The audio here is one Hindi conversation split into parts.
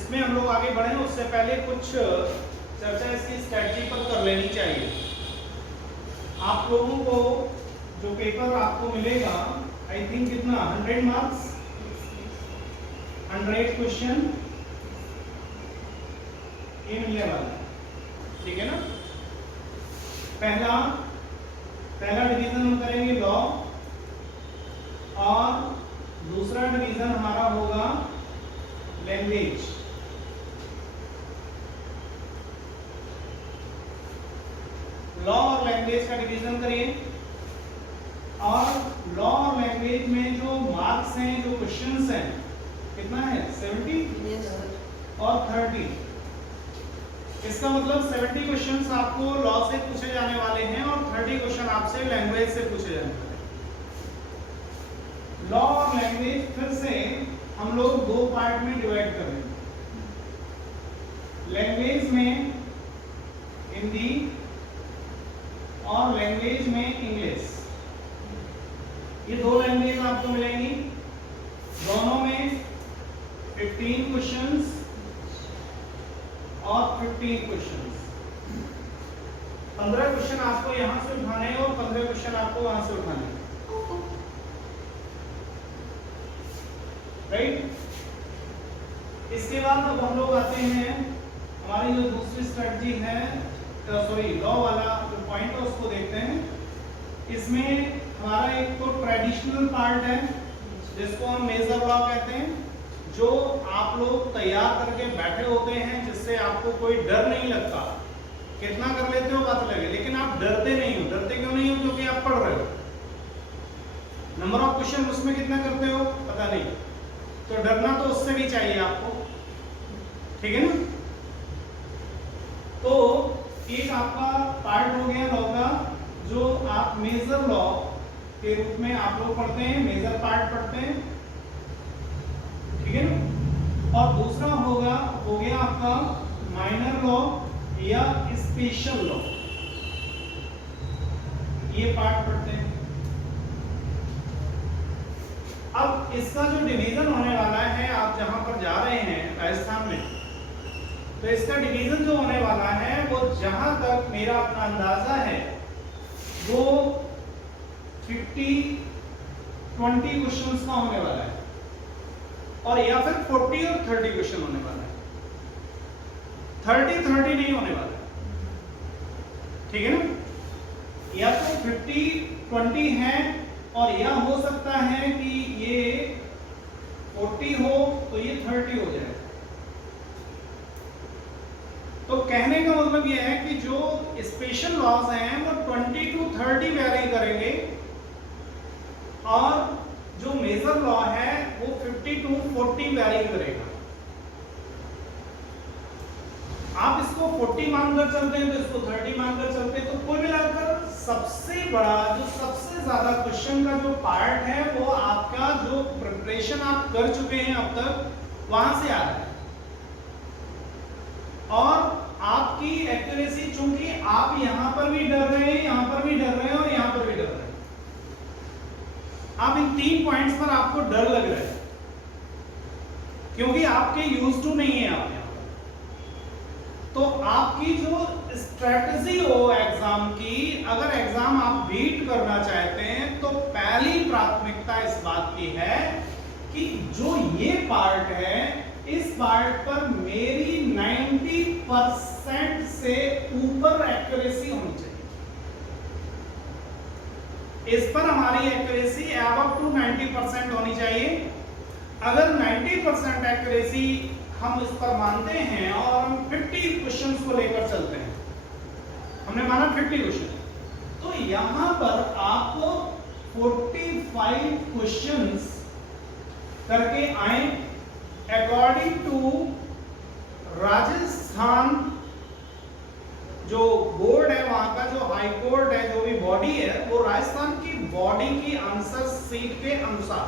इसमें हम लोग आगे बढ़े उससे पहले कुछ चर्चा इसकी स्ट्रेटजी पर कर लेनी चाहिए। आप लोगों को जो पेपर आपको मिलेगा, आई थिंक कितना 100 मार्क्स, 100 क्वेश्चन ये मिलने वाला है, ठीक है ना। पहला डिवीजन हम करेंगे लॉ, और दूसरा डिवीजन हमारा होगा लैंग्वेज। लॉ और लैंग्वेज का डिवीजन करिए, और लॉ और लैंग्वेज में जो मार्क्स हैं, जो क्वेश्चंस हैं, कितना है 70 और 30। इसका मतलब 70 क्वेश्चंस आपको लॉ से पूछे जाने वाले हैं और 30 क्वेश्चन आपसे लैंग्वेज से पूछे जाने वाले हैं। लॉ और लैंग्वेज फिर से हम लोग दो पार्ट में डिवाइड कर रहे हैं। लैंग्वेज में हिंदी और लैंग्वेज में इंग्लिश, ये दो लैंग्वेज आपको मिलेंगी। दोनों में 15 क्वेश्चंस और 15 क्वेश्चंस। 15 क्वेश्चन आपको यहां से उठाने हैं और 15 क्वेश्चन आपको वहां से उठाने हैं, राइट। इसके बाद अब हम लोग आते हैं हमारी जो दूसरी स्ट्रेटजी है, लॉ वाला जो पॉइंट है उसको देखते हैं। इसमें हमारा एक तो ट्रेडिशनल पार्ट है जिसको हम मेजर लॉ कहते हैं, जो आप लोग तैयार करके बैठे होते हैं, जिससे आपको कोई डर नहीं लगता। कितना कर लेते हो बात लगे, लेकिन आप डरते नहीं हो। डरते क्यों नहीं हो? क्योंकि आप पढ़ रहे हो। नंबर ऑफ क्वेश्चन उसमें कितना करते हो पता नहीं, तो डरना तो उससे भी चाहिए आपको, ठीक है ना। तो एक आपका पार्ट हो गया लॉ का, जो आप मेजर लॉ के रूप में आप लोग पढ़ते हैं, मेजर पार्ट पढ़ते हैं, ठीक है ना। और दूसरा हो गया आपका माइनर लॉ या स्पेशल लॉ, ये पार्ट पढ़ते हैं। अब इसका जो डिवीजन होने वाला है, आप जहां पर जा रहे हैं राजस्थान में, तो इसका डिवीजन जो होने वाला है वो जहां तक मेरा अपना अंदाजा है वो 50-20 क्वेश्चंस का होने वाला है, और या फिर 40 और 30 क्वेश्चन होने वाला है। 30 नहीं होने वाला है, ठीक है ना। या तो 50-20 है, और या हो सकता है कि ये 40 हो तो ये 30 हो जाए। तो कहने का मतलब ये है कि जो स्पेशल लॉज हैं वो 20 to 30 वैरी करेंगे, और जो मेजर लॉ है वो 50 to 40 वैरी करेगा। आप इसको 40 मानकर चलते हैं तो इसको 30 मानकर चलते हैं, तो कुल मिलाकर सबसे बड़ा, जो सबसे ज्यादा क्वेश्चन का जो पार्ट है वो आपका जो प्रिपरेशन आप कर चुके हैं अब तक, वहां से आ रहा है। और आपकी एक्यूरेसी, चूंकि आप यहां पर भी डर रहे हैं, यहां पर भी डर रहे हैं और यहां पर भी डर रहे हैं, आप इन 3 पॉइंट्स पर आपको डर लग रहा है, क्योंकि आपके यूज टू नहीं है आप यहां पर। तो आपकी जो स्ट्रेटजी हो एग्जाम की, अगर एग्जाम आप बीट करना चाहते हैं, तो पहली प्राथमिकता इस बात की है कि जो ये पार्ट है, इस पार्ट पर मेरी 90% से ऊपर एक्यूरेसी होनी चाहिए। इस पर हमारी एक्यूरेसी अबव टू 90% होनी चाहिए। अगर 90% एक्यूरेसी हम इस पर मानते हैं और हम 50 क्वेश्चंस को लेकर चलते हैं, हमने माना 50 क्वेश्चन, तो यहां पर आपको 45 क्वेश्चंस करके आए अकॉर्डिंग टू राजस्थान जो बोर्ड है, वहां का जो हाई कोर्ट है, जो भी बॉडी है, वो राजस्थान की बॉडी की आंसर सीट के अनुसार।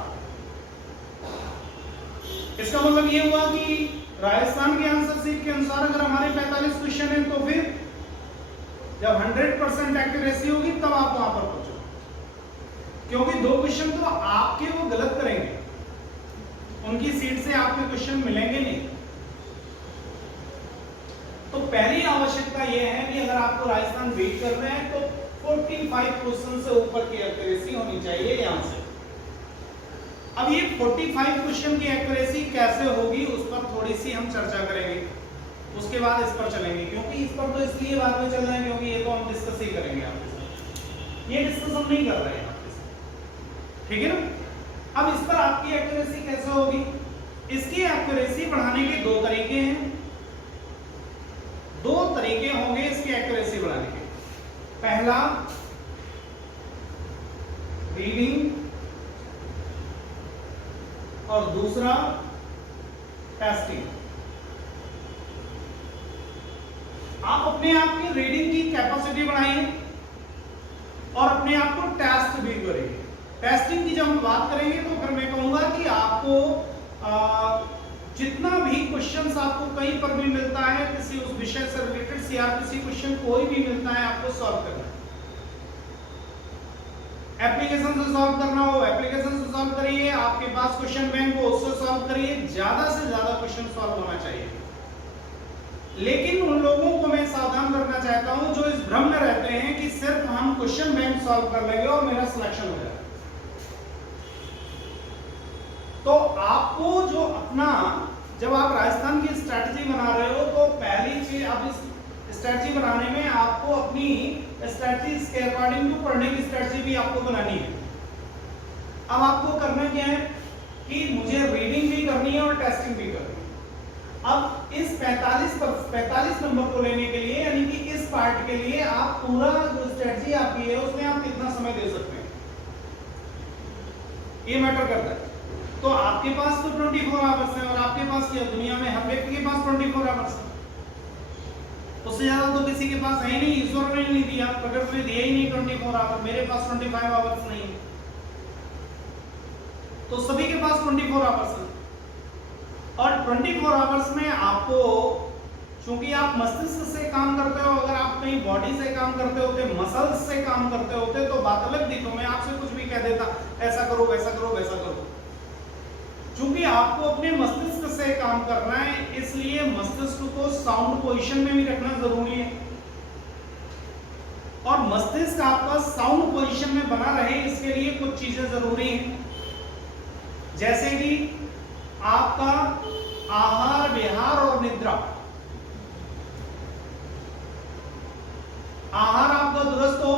इसका मतलब ये हुआ कि राजस्थान के आंसर सीट के अनुसार अगर हमारे 45 क्वेश्चन हैं, तो फिर जब 100% एक्यूरेसी होगी तब आप वहां पर पहुंचो, क्योंकि 2 क्वेश्चन तो आपके वो गलत करेंगे, उनकी सीट से आपके क्वेश्चन मिलेंगे नहीं। तो पहली आवश्यकता यह है कि अगर आपको राजस्थान बीट कर रहे हैं तो 45 क्वेश्चन से ऊपर की एक्यूरेसी होनी चाहिए यहां से। अब ये 45 क्वेश्चन की एक्यूरेसी कैसे होगी उस पर थोड़ी सी हम चर्चा करेंगे, उसके बाद इस पर चलेंगे, क्योंकि इस पर तो इसलिए बाद में चल रहे हैं क्योंकि ये तो हम डिस्कस ही करेंगे आपके साथ, ये डिस्कस हम नहीं कर रहे हैं आपके साथ, ठीक है ना। अब इस पर आपकी एक्यूरेसी कैसे होगी, इसकी एक्यूरेसी बढ़ाने के दो तरीके हैं, दो तरीके होंगे इसकी एक्यूरेसी बढ़ाने के। पहला रीडिंग और दूसरा टेस्टिंग। आप अपने आप की रीडिंग की कैपेसिटी बढ़ाइए और अपने आप को टेस्ट भी करेंगे। टेस्टिंग की जब हम बात करेंगे तो फिर मैं कहूंगा कि आपको जितना भी क्वेश्चंस आपको कहीं पर भी मिलता है किसी उस विषय से रिलेटेड या किसी क्वेश्चन कोई भी मिलता है आपको सॉल्व करना है। एप्लीकेशन से सॉल्व करना हो एप्लीकेशन से सॉल्व करिए, आपके पास क्वेश्चन बैंक हो उससे सॉल्व करिए, ज्यादा से ज्यादा क्वेश्चन सॉल्व होना चाहिए। लेकिन उन लोगों को मैं सावधान करना चाहता हूं जो इस भ्रम में रहते हैं कि सिर्फ हम क्वेश्चन बैंक सॉल्व कर लेंगे और मेरा सिलेक्शन हो जाएगा। तो आपको जो अपना जब आप राजस्थान की स्ट्रेटजी बना रहे हो तो पहली चीज आप इस स्ट्रेटजी बनाने में आपको अपनी स्ट्रेटजी के अकॉर्डिंग टू पढ़ने की स्ट्रेटजी भी आपको बनानी है। अब आपको करना क्या है कि मुझे रीडिंग भी करनी है और टेस्टिंग भी करनी है। अब इस 45 नंबर को लेने के लिए यानी कि इस पार्ट के लिए आप पूरा जो स्ट्रेटजी आपकी है उसमें आप कितना समय दे सकते हैं ये मैटर करता है। तो आपके पास तो 24 आवर्स है और आपके पास क्या दुनिया में हर व्यक्ति के पास 24 आवर्स है, उससे ज्यादा तो किसी के पास है ही नहीं, ईश्वर ने नहीं दिया, प्रकृति ने दिया ही नहीं 24 आवर्स। मेरे पास 25 आवर्स नहीं है, तो सभी के पास 24 आवर्स है। और 24 आवर्स में आपको क्योंकि आप मस्तिष्क से काम करते हो, अगर आप कहीं बॉडी से काम करते होते, मसल्स से काम करते होते तो बात अलग थी, तो मैं आपसे कुछ भी कह देता ऐसा करो वैसा करो वैसा करो। क्योंकि आपको अपने मस्तिष्क से काम करना है इसलिए मस्तिष्क को साउंड पोजीशन में भी रखना जरूरी है और मस्तिष्क आपका साउंड पोजीशन में बना रहे इसके लिए कुछ चीजें जरूरी हैं, जैसे कि आपका आहार विहार और निद्रा। आहार आपका दुरुस्त हो,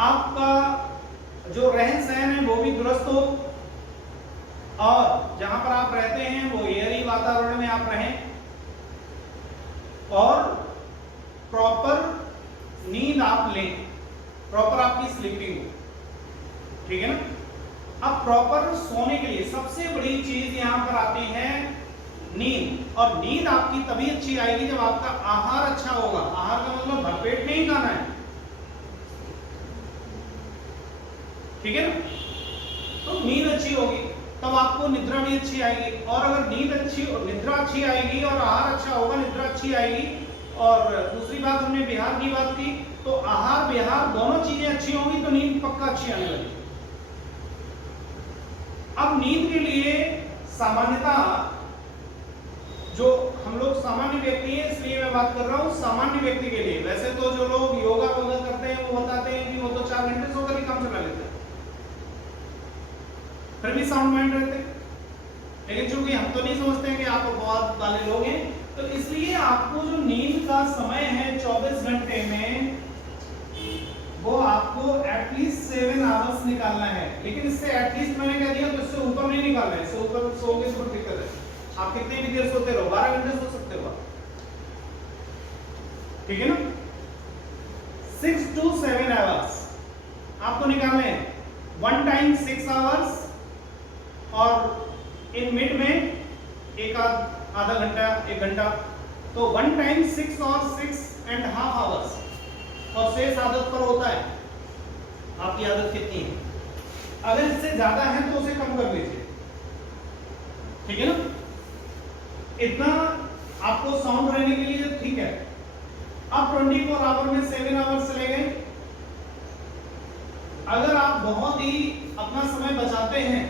आपका जो रहन सहन है वो भी दुरुस्त हो और जहां पर आप रहते हैं वो एयरी वातावरण में आप रहें और प्रॉपर नींद आप लें, प्रॉपर आपकी स्लीपिंग हो, ठीक है ना। अब प्रॉपर सोने के लिए सबसे बड़ी चीज यहां पर आती है नींद, और नींद आपकी तभी अच्छी आएगी जब आपका आहार अच्छा होगा। आहार का मतलब भरपेट नहीं खाना है, ठीक है ना। तो नींद अच्छी होगी तब आपको निद्रा भी अच्छी आएगी, और अगर नींद अच्छी निद्रा अच्छी आएगी और आहार अच्छा होगा निद्रा अच्छी आएगी। और दूसरी बात हमने बिहार की बात की, तो आहार बिहार दोनों चीजें अच्छी होंगी तो नींद पक्का अच्छी आने वाली। अब नींद के लिए सामान्यता जो हम लोग सामान्य व्यक्ति हैं इसलिए मैं बात कर रहा हूं सामान्य व्यक्ति के लिए। वैसे तो जो लोग योगा वगैरह करते हैं वो बताते हैं कि वो तो 4 घंटे सोकर ही काम चला लेते हैं, फिर भी साउंड माइंड रहते हैं। लेकिन चूंकि हम तो नहीं समझते हैं कि आप बहुत वाले लोग हैं, तो इसलिए आपको जो नींद का समय है 24 घंटे में वो आपको एटलीस्ट 7 आवर्स निकालना है। लेकिन इससे एटलीस्ट मैंने कह दिया तो इससे ऊपर नहीं निकालना है, इससे ऊपर सोओगे तो दिक्कत है। आप कितनी भी देर सोते रहो, 12 घंटे सो सकते हो, ठीक है ना। 6 to 7 आवर्स आपको निकालने हैं, 1 टाइम 6 आवर्स और इन मिड में एक आधा घंटा 1 घंटा, तो 1 टाइम 6 और 6.5 आवर्स। और शेष आदत पर होता है आपकी आदत कितनी है, अगर इससे ज्यादा है तो उसे कम कर लीजिए, ठीक है ना। इतना आपको साउंड रहने के लिए ठीक है। अब 24 आवर में 7 आवर्स चले गए। अगर आप बहुत ही अपना समय बचाते हैं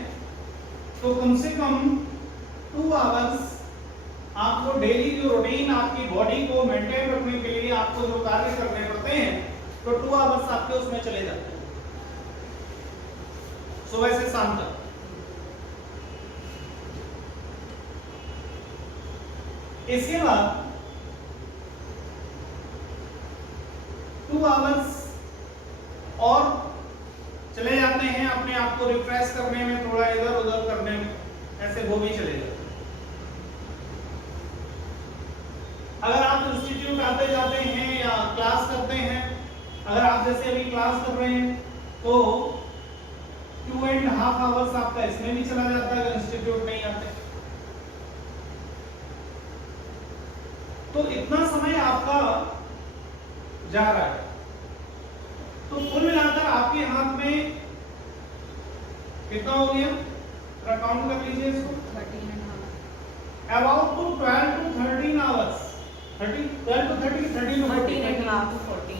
तो कम से कम 2 आवर्स आपको डेली जो रूटीन आपकी बॉडी को मेंटेन रखने के लिए आपको जो कार्य करने पड़ते हैं तो 2 आवर्स आपके उसमें चले जाते हैं सुबह से शाम तक। इसके बाद 2 आवर्स और चले जाते हैं अपने आप को रिफ्रेश करने में, थोड़ा इधर उधर करने में, ऐसे वो भी चले जाते हैं। अगर आप इंस्टीट्यूट आते जाते हैं या क्लास करते हैं, अगर आप जैसे अभी क्लास कर रहे हैं तो 2.5 आवर्स आपका इसमें भी चला जाता है अगर इंस्टीट्यूट नहीं आते। तो इतना समय आपका जा रहा है। तो कुल मिलाकर आपके हाथ में कितना हो गया, काउंट कर लीजिए इसको, 13.5 about to 12 to 13 hours, 12 to 13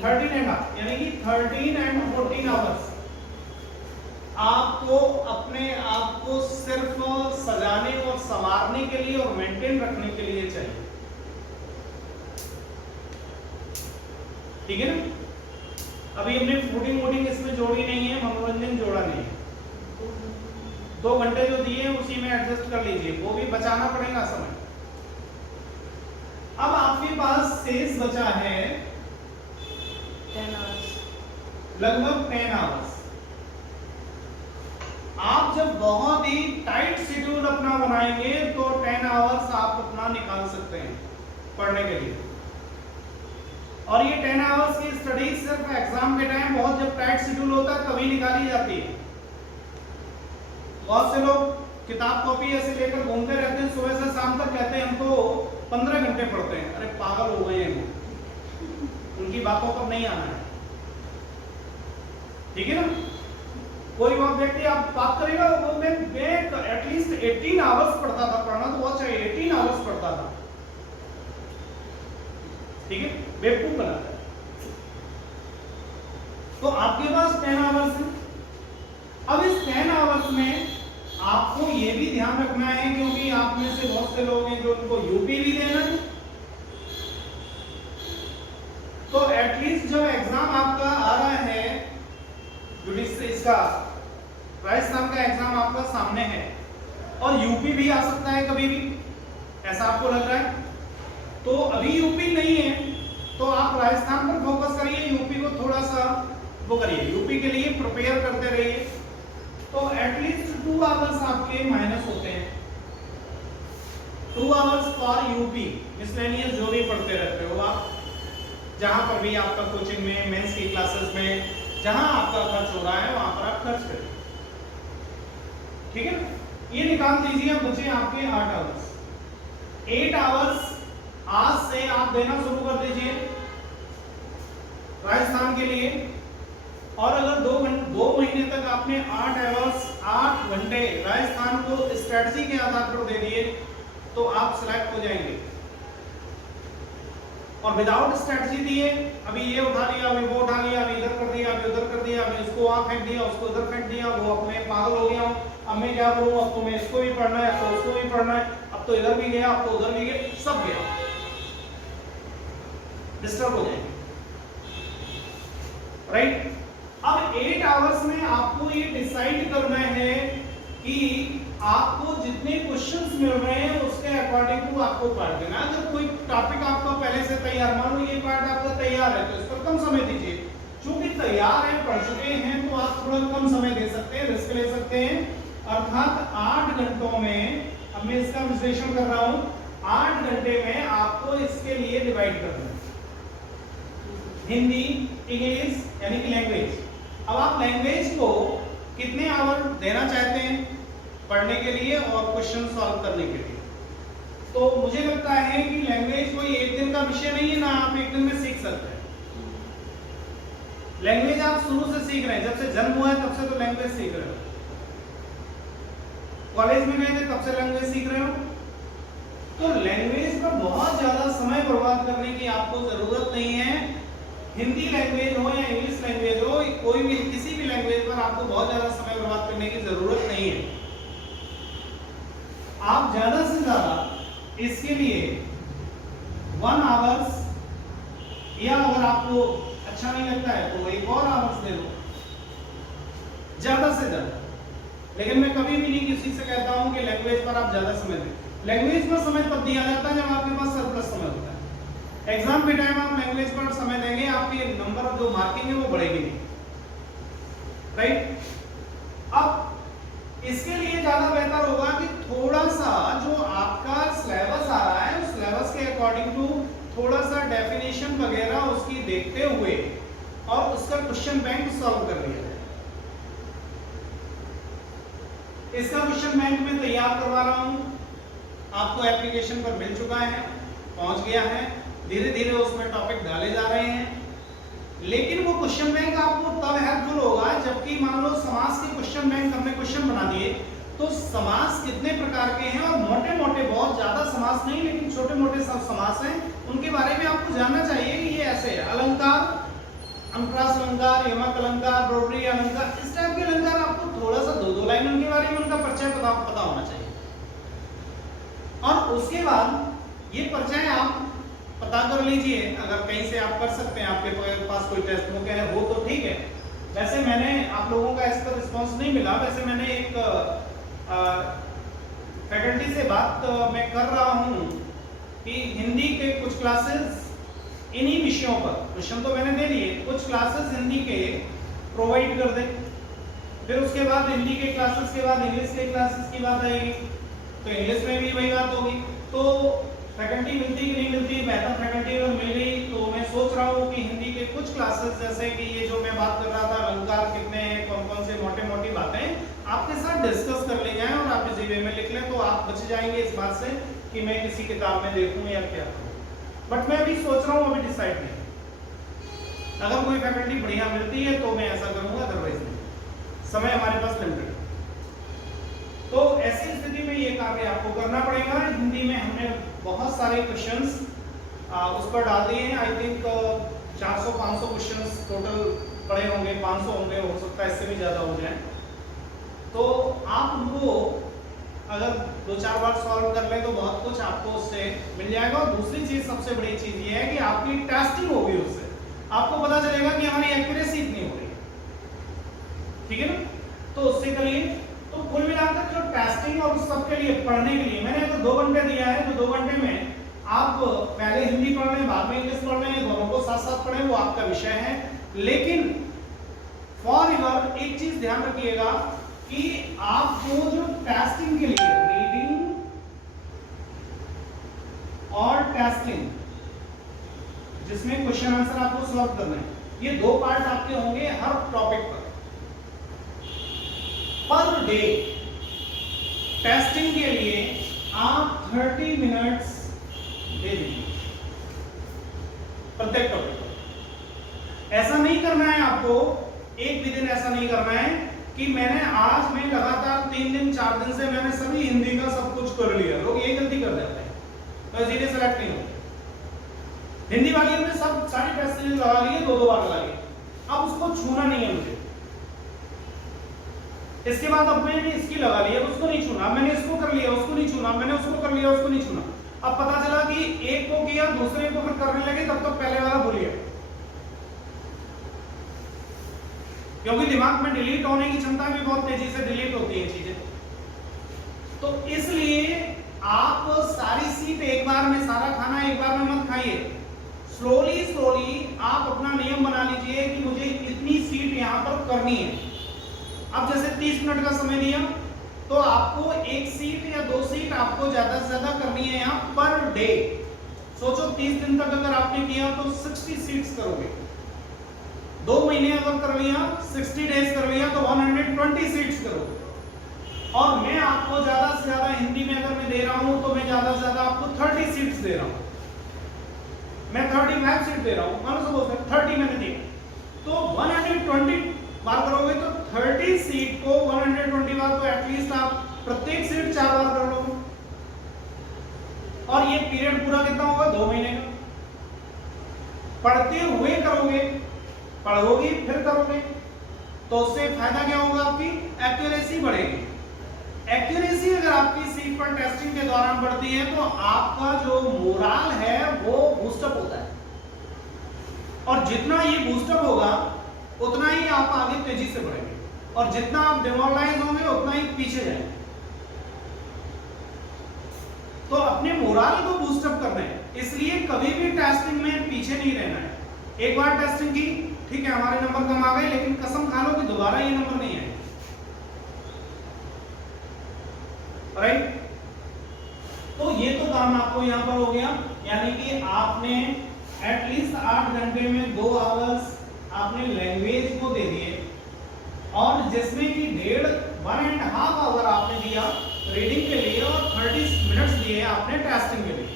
13.5 यानी कि 13 and 14 आवर्स आपको अपने आप को सिर्फ सजाने और संवारने के लिए और मेंटेन रखने के लिए चाहिए। ठीक है ना। अभी हमने फूडिंग वोडिंग इसमें जोड़ी नहीं है, मनोरंजन जोड़ा नहीं है। 2 घंटे जो दिए हैं उसी में एडजस्ट कर लीजिए, वो भी बचाना पड़ेगा समय। अब आपके पास शेष बचा है 10 आवर्स, लगभग 10 आवर्स। आप जब बहुत ही टाइट शेड्यूल अपना बनाएंगे तो 10 आवर्स आप अपना निकाल सकते हैं पढ़ने के लिए। और ये 10 आवर्स की स्टडी सिर्फ एग्जाम के टाइम बहुत जब टाइट शेड्यूल होता है तभी निकाली जाती है। बहुत से लोग किताब कॉपी ऐसे लेकर घूमते रहते हैं, सुबह से शाम तक कहते हैं हम तो 15 घंटे पढ़ते हैं। अरे पागल हो गए हैं, उनकी बातों पर नहीं आना है। ठीक है ना। कोई व्यक्ति आप बात करेगा वो मैं एटलीस्ट 18 आवर्स पढ़ता था, पढ़ना तो बहुत चाहिए, 18 आवर्स पढ़ता था। ठीक है, बेवकूफ बनाता है। तो आपके पास 10 आवर्स है। अब इस 10 आवर्स में आपको ये भी ध्यान रखना है, क्योंकि आप में से बहुत से लोग हैं जो उनको यूपी भी देना है। तो एटलीस्ट जब एग्जाम आपका आ रहा है, इसका राजस्थान का एग्जाम आपका सामने है और यूपी भी आ सकता है कभी भी, ऐसा आपको लग रहा है, तो अभी यूपी नहीं है तो आप राजस्थान पर फोकस करिए, यूपी को थोड़ा सा वो करिए, यूपी के लिए प्रिपेयर करते रहिए। तो एटलीस्ट 2 आवर्स आपके माइनस होते हैं, 2 आवर्स फॉर यूपी मिसलेनियस जो भी पढ़ते रहते हो आप, जहां पर भी आपका कोचिंग में, मेंस की क्लासेस में, जहां आपका खर्च हो रहा है वहां पर आप खर्च करिए। ठीक है, ये निकाल दीजिए। अब बचे आपके 8 आवर्स। 8 आवर्स आज से आप देना शुरू कर दीजिए राजस्थान के लिए। और अगर 2 महीने तक आपने 8 आवर्स 8 घंटे राजस्थान को स्ट्रेटजी के आधार पर दे दिए तो आप सिलेक्ट हो जाएंगे। और विदाउट स्ट्रेटजी दिए, अभी ये उठा लिया, अभी वो उठा लिया, अभी इधर कर दिया, अभी उधर कर दिया, अभी इसको वहां फेंक दिया, उसको उधर फेंक दिया, वो अपने पागल हो गया हूं, अब मैं क्या करूं, अब तो मैं इसको भी पढ़ना है, अब तो उसको भी पढ़ना है, अब तो इधर भी गया, अब तो उधर भी गया, सब गया, डिस्टर्ब हो जाएंगे। राइट। अब 8 आवर्स में आपको ये डिसाइड करना है कि आपको जितने क्वेश्चंस मिल रहे हैं उसके अकॉर्डिंग टू आपको पढ़ देना। अगर कोई टॉपिक आपका पहले से तैयार, मान लो ये पार्ट आपका तैयार है तो इस पर कम समय दीजिए। चूंकि तैयार है, पढ़ चुके हैं, तो आप थोड़ा कम समय दे सकते हैं, रिस्क ले सकते हैं। अर्थात 8 घंटों में, अब मैं इसका विश्लेषण कर रहा हूं, 8 घंटे में आपको इसके लिए डिवाइड करना है। हिंदी, इंग्लिश यानी कि लैंग्वेज। अब आप लैंग्वेज को कितने आवर देना चाहते हैं पढ़ने के लिए और क्वेश्चन सॉल्व करने के लिए? तो मुझे लगता है कि लैंग्वेज कोई एक दिन का विषय नहीं है ना, आप एक दिन में सीख सकते हैं। लैंग्वेज आप शुरू से सीख रहे हैं, जब से जन्म हुआ है तब से तो लैंग्वेज सीख रहे हो। कॉलेज में गए थे तब से लैंग्वेज सीख रहे हो। तो लैंग्वेज पर बहुत ज्यादा समय बर्बाद करने की आपको जरूरत नहीं है। हिंदी लैंग्वेज हो या इंग्लिश लैंग्वेज हो, कोई भी किसी भी लैंग्वेज पर आपको बहुत ज्यादा समय बर्बाद करने की जरूरत नहीं है। आप ज्यादा से ज्यादा इसके लिए 1 आवर्स, या अगर आपको अच्छा नहीं लगता है तो एक और आवर्स ले लो, ज्यादा से ज्यादा। लेकिन मैं कभी भी नहीं किसी से कहता हूं कि लैंग्वेज पर आप ज्यादा समय दें। लैंग्वेज पर समय तब दिया जाता है जब आपके पास सरप्लस समय होता है। एग्जाम के टाइम आप लैंग्वेज पर समय देंगे, आपके नंबर जो मार्किंग है वो बढ़ेगी नहीं, राइट। अब इसके लिए ज्यादा बेहतर होगा कि थोड़ा सा जो आपका सिलेबस आ रहा है उस सिलेबस के अकॉर्डिंग टू थोड़ा सा डेफिनेशन वगैरह उसकी देखते हुए और उसका क्वेश्चन बैंक सॉल्व कर लिया जाए। इसका क्वेश्चन बैंक में तैयार करवा रहा हूं, आपको एप्लीकेशन पर मिल चुका है, पहुंच गया है, धीरे धीरे उसमें टॉपिक डाले जा रहे हैं। लेकिन वो क्वेश्चन बैंक आपको तब हेल्पफुल होगा जबकि मान लो समास के क्वेश्चन बैंक हमने क्वेश्चन बना दिए, तो समास कितने प्रकार के हैं और मोटे मोटे, बहुत ज्यादा समास नहीं लेकिन छोटे मोटे सब समास हैं, उनके बारे में आपको जानना चाहिए कि ये ऐसे है। अलंकार, अनुप्रास अलंकार, यमक अलंकार, ब्रोडरी अलंकार, इस टाइप के अलंकार आपको थोड़ा सा 2-2 लाइन उनके बारे में उनका परिचय पता होना चाहिए। और उसके बाद ये परिचय आप पता कर लीजिए, अगर कहीं से आप कर सकते हैं, आपके पास कोई टेस्ट बुक है हो तो ठीक है। वैसे मैंने आप लोगों का इस पर रिस्पांस नहीं मिला, वैसे मैंने एक फैकल्टी से बात मैं कर रहा हूं कि हिंदी के कुछ क्लासेस इन्हीं विषयों पर, क्वेश्चन तो मैंने दे दिए, कुछ क्लासेस हिंदी के प्रोवाइड कर दें, फिर उसके बाद हिंदी के क्लासेस के बाद इंग्लिश के क्लासेस की बात आएगी, तो इंग्लिश में भी वही बात होगी। तो फैकल्टी मिलती कि नहीं मिलती, बेहतर फैकल्टी अगर मिल गई तो मैं सोच रहा हूँ कि हिंदी के कुछ क्लासेस, जैसे कि ये जो मैं बात कर रहा था अलंकार कितने हैं, कौन कौन से मोटे मोटी बातें आपके साथ डिस्कस कर ले जाएं और आप इसी वे में लिख लें, तो आप बच जाएंगे इस बात से कि मैं किसी किताब में देखूं या क्या करूं। बट मैं अभी सोच रहा हूँ, अभी डिसाइड नहीं। अगर कोई फैकल्टी बढ़िया मिलती है तो मैं ऐसा करूंगा, अदरवाइज नहीं। समय हमारे पास लिमिटेड, तो ऐसी स्थिति में ये कार्य आपको करना पड़ेगा। हिंदी में हमने बहुत सारे क्वेश्चंस उस पर डाल दिए हैं। आई थिंक 400-500 क्वेश्चंस टोटल पड़े होंगे, 500 होंगे, हो सकता है इससे भी ज्यादा हो जाए। तो आप उनको अगर 2-4 बार सॉल्व कर ले तो बहुत कुछ आपको उससे मिल जाएगा। और दूसरी चीज, सबसे बड़ी चीज ये है कि आपकी टेस्टिंग होगी, उससे आपको पता चलेगा कि हमारी एक्यूरेसी इतनी हो रही है, ठीक है ना। तो उससे करिए। तो कुल मिलाकर जो टेस्टिंग और सबके लिए पढ़ने के लिए मैंने अगर 2 घंटे दिया है, तो 2 घंटे में आप पहले हिंदी पढ़ लें, बाद में इंग्लिश पढ़ लें, दोनों को साथ साथ पढ़ें, वो आपका विषय है। लेकिन फॉर एवर एक चीज ध्यान रखिएगा कि आपको जो टेस्टिंग के लिए रीडिंग और टेस्टिंग, जिसमें क्वेश्चन आंसर आपको सॉल्व करना है, ये 2 पार्ट आपके होंगे हर टॉपिक पर डे। टेस्टिंग के लिए आप 30 मिनट्स दे दीजिए प्रत्येक टॉपिक पर। ऐसा नहीं करना है आपको, एक भी दिन ऐसा नहीं करना है कि मैंने आज में लगातार 3 दिन 4 दिन से मैंने सभी हिंदी का सब कुछ कर लिया। लोग ये गलती कर जाते हैं, तो सीधे सेलेक्ट नहीं होते। हिंदी वाली में सब सारी टेस्ट लगा लिए, 2-2 बार लगा लिए, अब उसको छूना नहीं है मुझे। इसके बाद अब मैंने इसकी लगा लिया, उसको नहीं छूना, मैंने इसको कर लिया, उसको नहीं छूना, मैंने उसको कर लिया, उसको नहीं छूना। अब पता चला कि एक को किया, दूसरे को फिर करने लगे, तब तक पहले वाला भूल गया, क्योंकि दिमाग में डिलीट होने की क्षमता भी बहुत तेजी से डिलीट होती है चीजें। तो इसलिए आप सारी सीट एक बार में, सारा खाना एक बार में मत खाइए। स्लोली आप अपना नियम बना लीजिए कि मुझे इतनी सीट यहां पर करनी है। अब जैसे 30 मिनट का समय दिया, तो आपको 1 सीट या 2 सीट आपको ज्यादा से ज्यादा करनी है यहाँ पर डे। सोचो 30 दिन तक अगर आपने किया तो 60 सीट्स करोगे। 2 महीने अगर कर लिया, 60 डेज कर लिया, तो 120 सीट्स करोगे। और मैं आपको ज्यादा से ज्यादा हिंदी में अगर मैं दे रहा हूं तो मैं ज्यादा से ज्यादा आपको 30 सीट्स दे रहा हूं। मैं 35 सीट दे रहा हूं, मान लो सपोज 30 मैंने दी, तो 120 बार करोगे तो 30 सीट को 120 बार, तो एटलीस्ट आप प्रत्येक सीट 4 बार कर लो। और ये पीरियड पूरा कितना होगा? 2 महीने का। पढ़ते हुए करोगे, पढ़ोगे फिर करोगे, तो उससे फायदा क्या होगा, आपकी एक्यूरेसी बढ़ेगी। एक्यूरेसी अगर आपकी सीट पर टेस्टिंग के दौरान बढ़ती है तो आपका जो मोरल है वो बूस्टअप होता है, और जितना ये बूस्टअप होगा उतना ही आप आगे तेजी से बढ़ेंगे, और जितना आप डिमोरलाइज होंगे उतना ही पीछे जाएंगे। तो अपने मोरल को बूस्टअप करना है, इसलिए कभी भी टेस्टिंग में पीछे नहीं रहना है। एक बार टेस्टिंग की, ठीक है हमारे नंबर कम आ गए, लेकिन कसम खा लो कि दोबारा ये नंबर नहीं आए, राइट। तो ये तो काम आपको यहां पर हो गया, यानी कि आपने एटलीस्ट 8 घंटे में 2 आवर्स आपने लैंग्वेज को दे दिए, और जिसमें कि 1.5 आवर आपने दिया रीडिंग के लिए और 30 मिनट्स दिए आपने टेस्टिंग के लिए।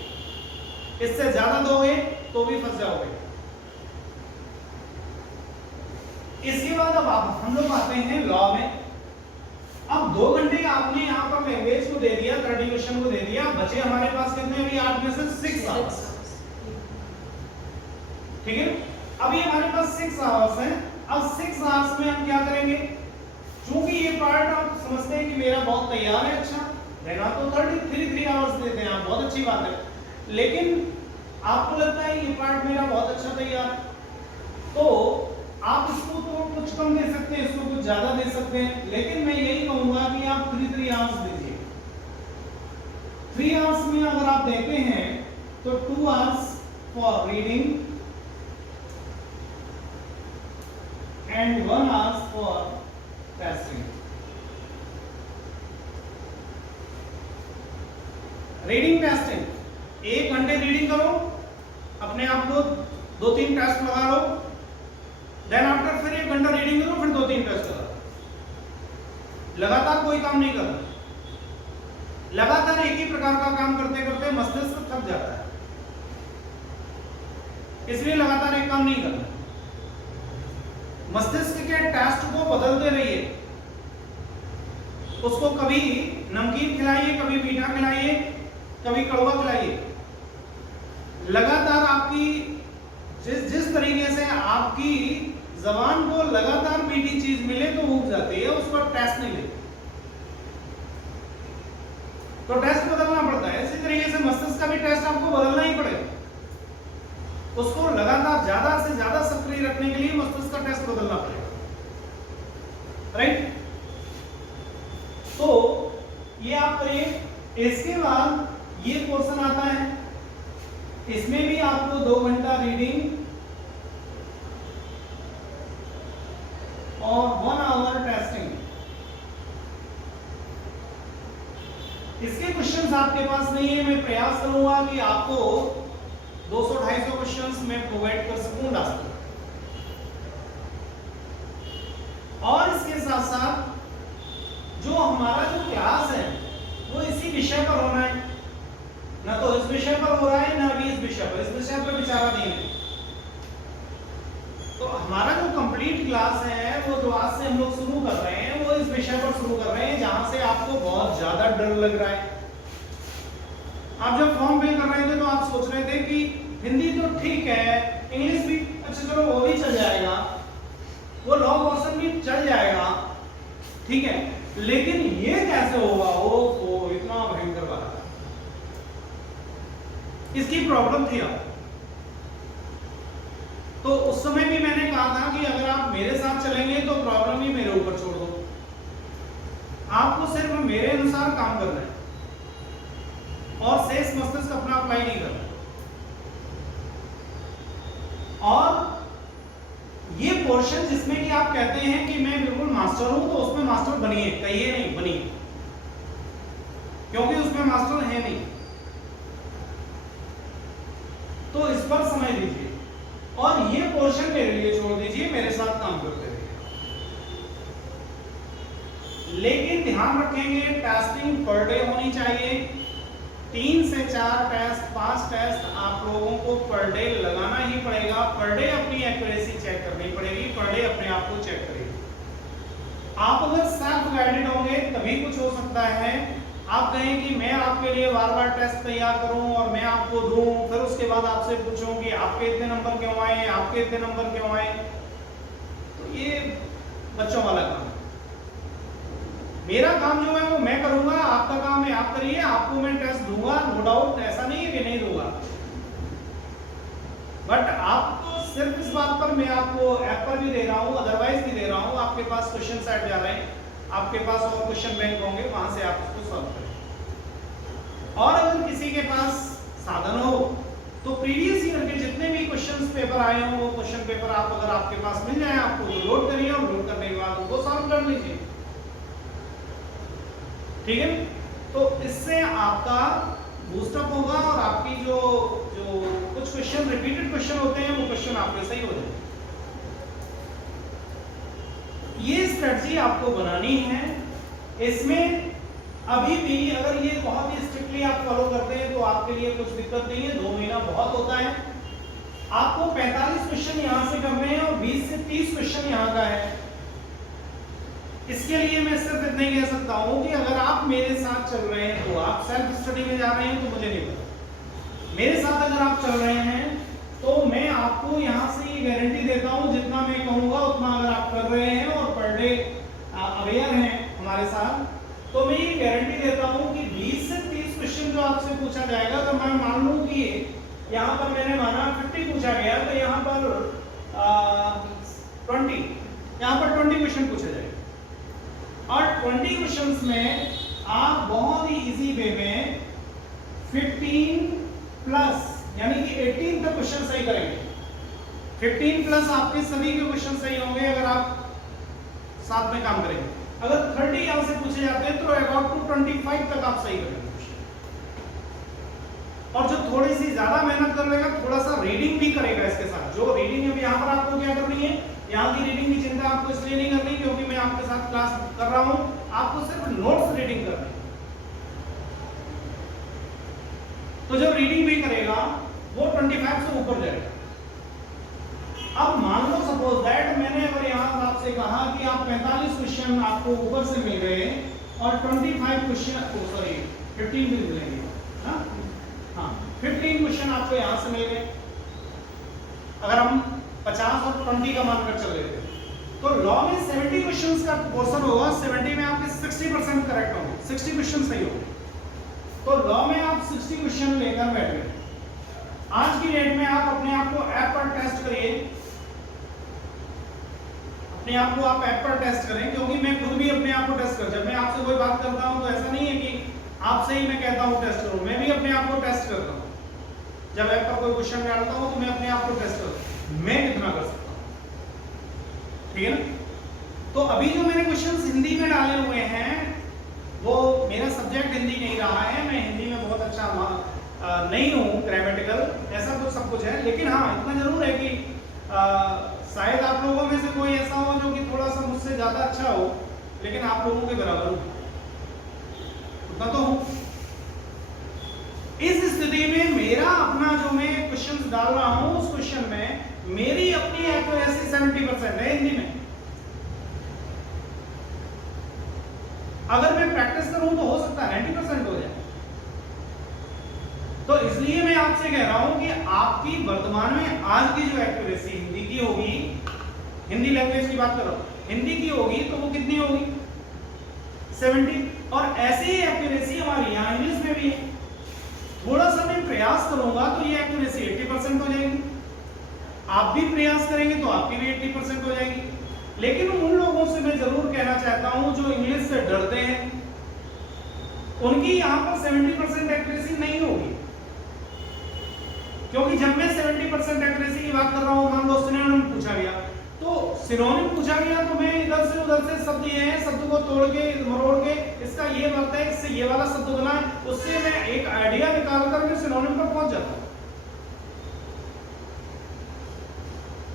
इससे ज्यादा दोगे तो भी फंस जाओगे। इसके बाद अब हम लोग आते हैं लॉ में। अब 2 घंटे आपने यहाँ पर लैंग्वेज को दे दिया, 30 क्वेश्चन को दे दिया, बचे हमारे पास कितने, अभी 8 में से 6 आवर्स, ठीक है। अभी हमारे पास 6 आवर्स हैं। अब 6 आवर्स में हम क्या करेंगे, चूंकि ये पार्ट आप समझते हैं कि मेरा बहुत तैयार है, अच्छा देना तो 33 आवर्स देते हैं आप, बहुत अच्छी बात है, लेकिन आपको लगता है ये पार्ट मेरा बहुत अच्छा तैयार है, तो आप इसको तो कुछ कम दे सकते हैं, इसको कुछ ज्यादा दे सकते हैं, लेकिन मैं यही कहूंगा कि आप 3 आवर्स दीजिए। 3 आवर्स में अगर आप देते हैं तो 2 hours for reading and 1 hours for testing. Reading testing, 1 घंटे रीडिंग करो, अपने आप को 2-3 टेस्ट लगा लो, देन आफ्टर फिर 1 घंटा रीडिंग करो, फिर 2-3 टेस्ट करो। लगातार कोई काम नहीं करना, लगातार एक ही प्रकार का काम करते करते मस्तिष्क थक जाता है, इसलिए लगातार एक काम नहीं करना। मस्तिष्क के टेस्ट को बदलते रहिए, उसको कभी नमकीन खिलाइए, कभी मीठा खिलाइए, कभी कड़वा खिलाइए। लगातार आपकी जिस तरीके से आपकी जबान को लगातार मीठी चीज मिले तो उग जाती है, उसको टेस्ट नहीं लेते, तो टेस्ट बदलना पड़ता है। इसी तरीके से मस्तिष्क का भी टेस्ट आपको बदलना ही पड़ेगा, उसको लगातार ज्यादा से ज्यादा सक्रिय रखने के लिए मस्तिष्क का टेस्ट बदलना पड़ेगा, राइट। तो ये आप करिए। इसके बाद ये पोर्शन आता है, इसमें भी आपको 2 घंटा रीडिंग और 1 आवर टेस्टिंग। इसके क्वेश्चंस आपके पास नहीं है, मैं प्रयास करूंगा कि आपको 200-250 क्वेश्चंस मैं प्रोवाइड कर सकूं लास्ट में। और इसके साथ साथ जो हमारा जो क्लास है वो इसी विषय पर होना है, ना तो इस विषय पर हो रहा है ना अभी इस विषय पर, इस विषय पर विचारा नहीं है। तो हमारा जो कंप्लीट क्लास है वो जो आज से हम लोग शुरू कर रहे हैं वो इस विषय पर शुरू कर रहे हैं जहां से आपको बहुत ज्यादा डर लग रहा है। आप जब फॉर्म फिल कर रहे थे तो आप सोच रहे थे कि हिंदी तो ठीक है, इंग्लिश भी अच्छा चलो वो भी चल जाएगा, वो लॉ पोर्शन भी चल जाएगा, ठीक है, लेकिन ये कैसे होगा, वो इतना भयंकर बात है, इसकी प्रॉब्लम थी आपको। तो उस समय भी मैंने कहा था कि अगर आप मेरे साथ चलेंगे तो प्रॉब्लम ही मेरे ऊपर छोड़ दो, आपको सिर्फ मेरे अनुसार काम करना है और शेष मस्तिष्क अपना अप्लाई नहीं करना। और ये पोर्शन जिसमें कि आप कहते हैं कि मैं बिल्कुल मास्टर हूं, तो उसमें मास्टर बनिए, कहिए नहीं बनिए, क्योंकि उसमें मास्टर है नहीं। तो इस पर समय दीजिए और ये पोर्शन मेरे लिए छोड़ दीजिए, मेरे साथ काम करते रहिए। लेकिन ध्यान रखेंगे टेस्टिंग पर डे होनी चाहिए, 3 से 4 टेस्ट 5 टेस्ट आप लोगों को पर डे लगाना ही पड़ेगा। पर डे अपनी एक्यूरेसी चेक करनी पड़ेगी, पर डे अपने आप को चेक करिए। आप अगर सेल्फ गाइडेड होंगे तभी कुछ हो सकता है, आप कहें कि मैं आपके लिए बार बार टेस्ट तैयार करूं और मैं आपको दूं, फिर उसके बाद आपसे पूछूं कि आपके इतने नंबर क्यों आए, आपके इतने नंबर क्यों आए, तो ये बच्चों वाला काम है। मेरा काम जो है वो मैं करूंगा, आपका काम है आप करिए। आपको मैं टेस्ट दूंगा, नो डाउट, ऐसा नहीं है कि नहीं दूंगा, बट आपको सिर्फ इस बात पर मैं आपको ऐप पर भी दे रहा हूं, अदरवाइज भी दे रहा हूं। आपके पास क्वेश्चन सेट जा रहे हैं, आपके पास और क्वेश्चन बैंक होंगे, वहां से आप उसको सॉल्व करें। और अगर किसी के पास साधन हो तो प्रीवियस ईयर के जितने भी क्वेश्चन पेपर आए हों, वो क्वेश्चन पेपर आप अगर आपके पास मिल जाए आपको, तो लोड करिए और लोड करने के बाद उनको सॉल्व कर लीजिए, ठीक है। तो इससे आपका बूस्टअप होगा और आपकी जो कुछ क्वेश्चन रिपीटेड क्वेश्चन होते हैं वो क्वेश्चन आपके सही हो जाए। ये स्ट्रेटजी आपको बनानी है। इसमें अभी भी अगर ये बहुत ही स्ट्रिक्टली आप फॉलो करते हैं तो आपके लिए कुछ दिक्कत नहीं है, 2 महीना बहुत होता है। आपको 45 क्वेश्चन यहां से करने हैं और 20 से 30 क्वेश्चन यहां का है। इसके लिए मैं सिर्फ इतना ही कह सकता हूं कि अगर आप मेरे साथ चल रहे हैं तो आप सेल्फ स्टडी में जा रहे हैं तो मुझे नहीं पता, मेरे साथ अगर आप चल रहे हैं तो मैं आपको यहां से ये गारंटी देता हूं, जितना मैं कहूंगा उतना अगर आप कर रहे हैं और पर डे अवेयर हैं हमारे साथ, तो मैं ये गारंटी देता हूं कि 20 से 30 क्वेश्चन जो आपसे पूछा जाएगा, तो मैं मान लूं कि यहाँ पर मैंने माना 50 पूछा गया, तो यहाँ पर 20 क्वेश्चन पूछे जाएंगे और 20 क्वेश्चंस में आप बहुत ही इजी वे में 15 प्लस यानी कि 18 तक क्वेश्चन सही करेंगे। 15 प्लस आपके सभी के क्वेश्चन सही होंगे अगर आप साथ में काम करेंगे। अगर 30 यहां से पूछे जाते हैं तो अबाउट टू 25 तक आप सही करेंगे। और जो थोड़ी सी ज्यादा मेहनत कर लेगा, थोड़ा सा रीडिंग भी करेगा इसके साथ। जो रीडिंग अभी यहाँ पर आपको क्या करनी है, यहाँ की रीडिंग की चिंता आपको इसलिए नहीं करनी क्योंकि मैं आपके साथ क्लास कर रहा हूँ, आपको सिर्फ नोट्स रीडिंग करनी है। तो जो रीडिंग भी करेगा वो 25 से ऊपर जाएगा। अब मान लो सपोज दैट मैंने अगर यहाँ आपसे कहा कि आप 45 क्वेश्चन आपको ऊपर से मिल गए और 25 क्वेश्चन, सॉरी 15 भी मिलेंगे, हाँ 15 क्वेश्चन आपको यहाँ से मिल गए। अगर हम 50 और 20 का मानकर चल रहे थे तो लॉ में 70 क्वेश्चंस का पोर्शन होगा, 70 में आपके 60% करेक्ट होंगे, 60 क्वेश्चन सही होंगे। तो लॉ में आप 60 क्वेश्चन लेकर बैठ गए। आज की डेट में आप अपने आप को ऐप पर टेस्ट करिए, अपने आप को आप ऐप पर टेस्ट करें, क्योंकि मैं खुद भी अपने आप को टेस्ट कर, जब मैं आपसे कोई बात करता हूं तो ऐसा नहीं है कि आपसे ही मैं कहता हूं टेस्ट करो, मैं भी अपने आप को टेस्ट करता हूं। जब ऐप पर कोई क्वेश्चन डालता हूं तो मैं अपने आप को टेस्ट करता हूं, मैं कितना कर सकता हूं, ठीक है ना। तो अभी जो मैंने क्वेश्चंस हिंदी में डाले हुए हैं वो मेरा सब्जेक्ट हिंदी नहीं रहा है, मैं हिंदी में बहुत अच्छा नहीं हूँ, ग्रामेटिकल ऐसा कुछ सब कुछ है, लेकिन हाँ इतना जरूर है कि शायद आप लोगों में से कोई ऐसा हो जो कि थोड़ा सा मुझसे ज्यादा अच्छा हो, लेकिन आप लोगों के बराबर हूँ, उतना तो हूँ। इस स्थिति में मेरा अपना जो मैं क्वेश्चंस डाल रहा हूँ उस क्वेश्चन में मेरी अपनी एक्यूरेसी 70% है हिंदी में। अगर मैं प्रैक्टिस करूं तो हो सकता है 90% हो जाए। तो इसलिए मैं आपसे कह रहा हूं कि आपकी वर्तमान में आज की जो एक्यूरेसी हिंदी की होगी, हिंदी लैंग्वेज की बात कर रहा हूं, हिंदी की होगी तो वो कितनी होगी 70। और ऐसे ही एक्यूरेसी हमारी यहाँ इंग्लिश में भी है। थोड़ा सा मैं प्रयास करूंगा तो ये एक्यूरेसी 80% हो जाएगी, आप भी प्रयास करेंगे तो आपकी भी 80% हो जाएगी। लेकिन उन लोगों से मैं जरूर कहना चाहता हूं जो इंग्लिश से डरते हैं, उनकी यहां पर 70% एक्यूरेसी नहीं होगी, क्योंकि जब मैं 70% एक्यूरेसी की बात कर रहा हूं, मान लो सिनोनिम पूछा गया, तो सिनोनिम पूछा गया तो मैं इधर से उधर से शब्द ये है, शब्द को तोड़ के मरोड़ के इसका ये अर्थ है, इससे ये वाला शब्द बना है, उससे मैं एक आइडिया निकाल कर मैं सिनोनिम पर पहुंच जाता हूं।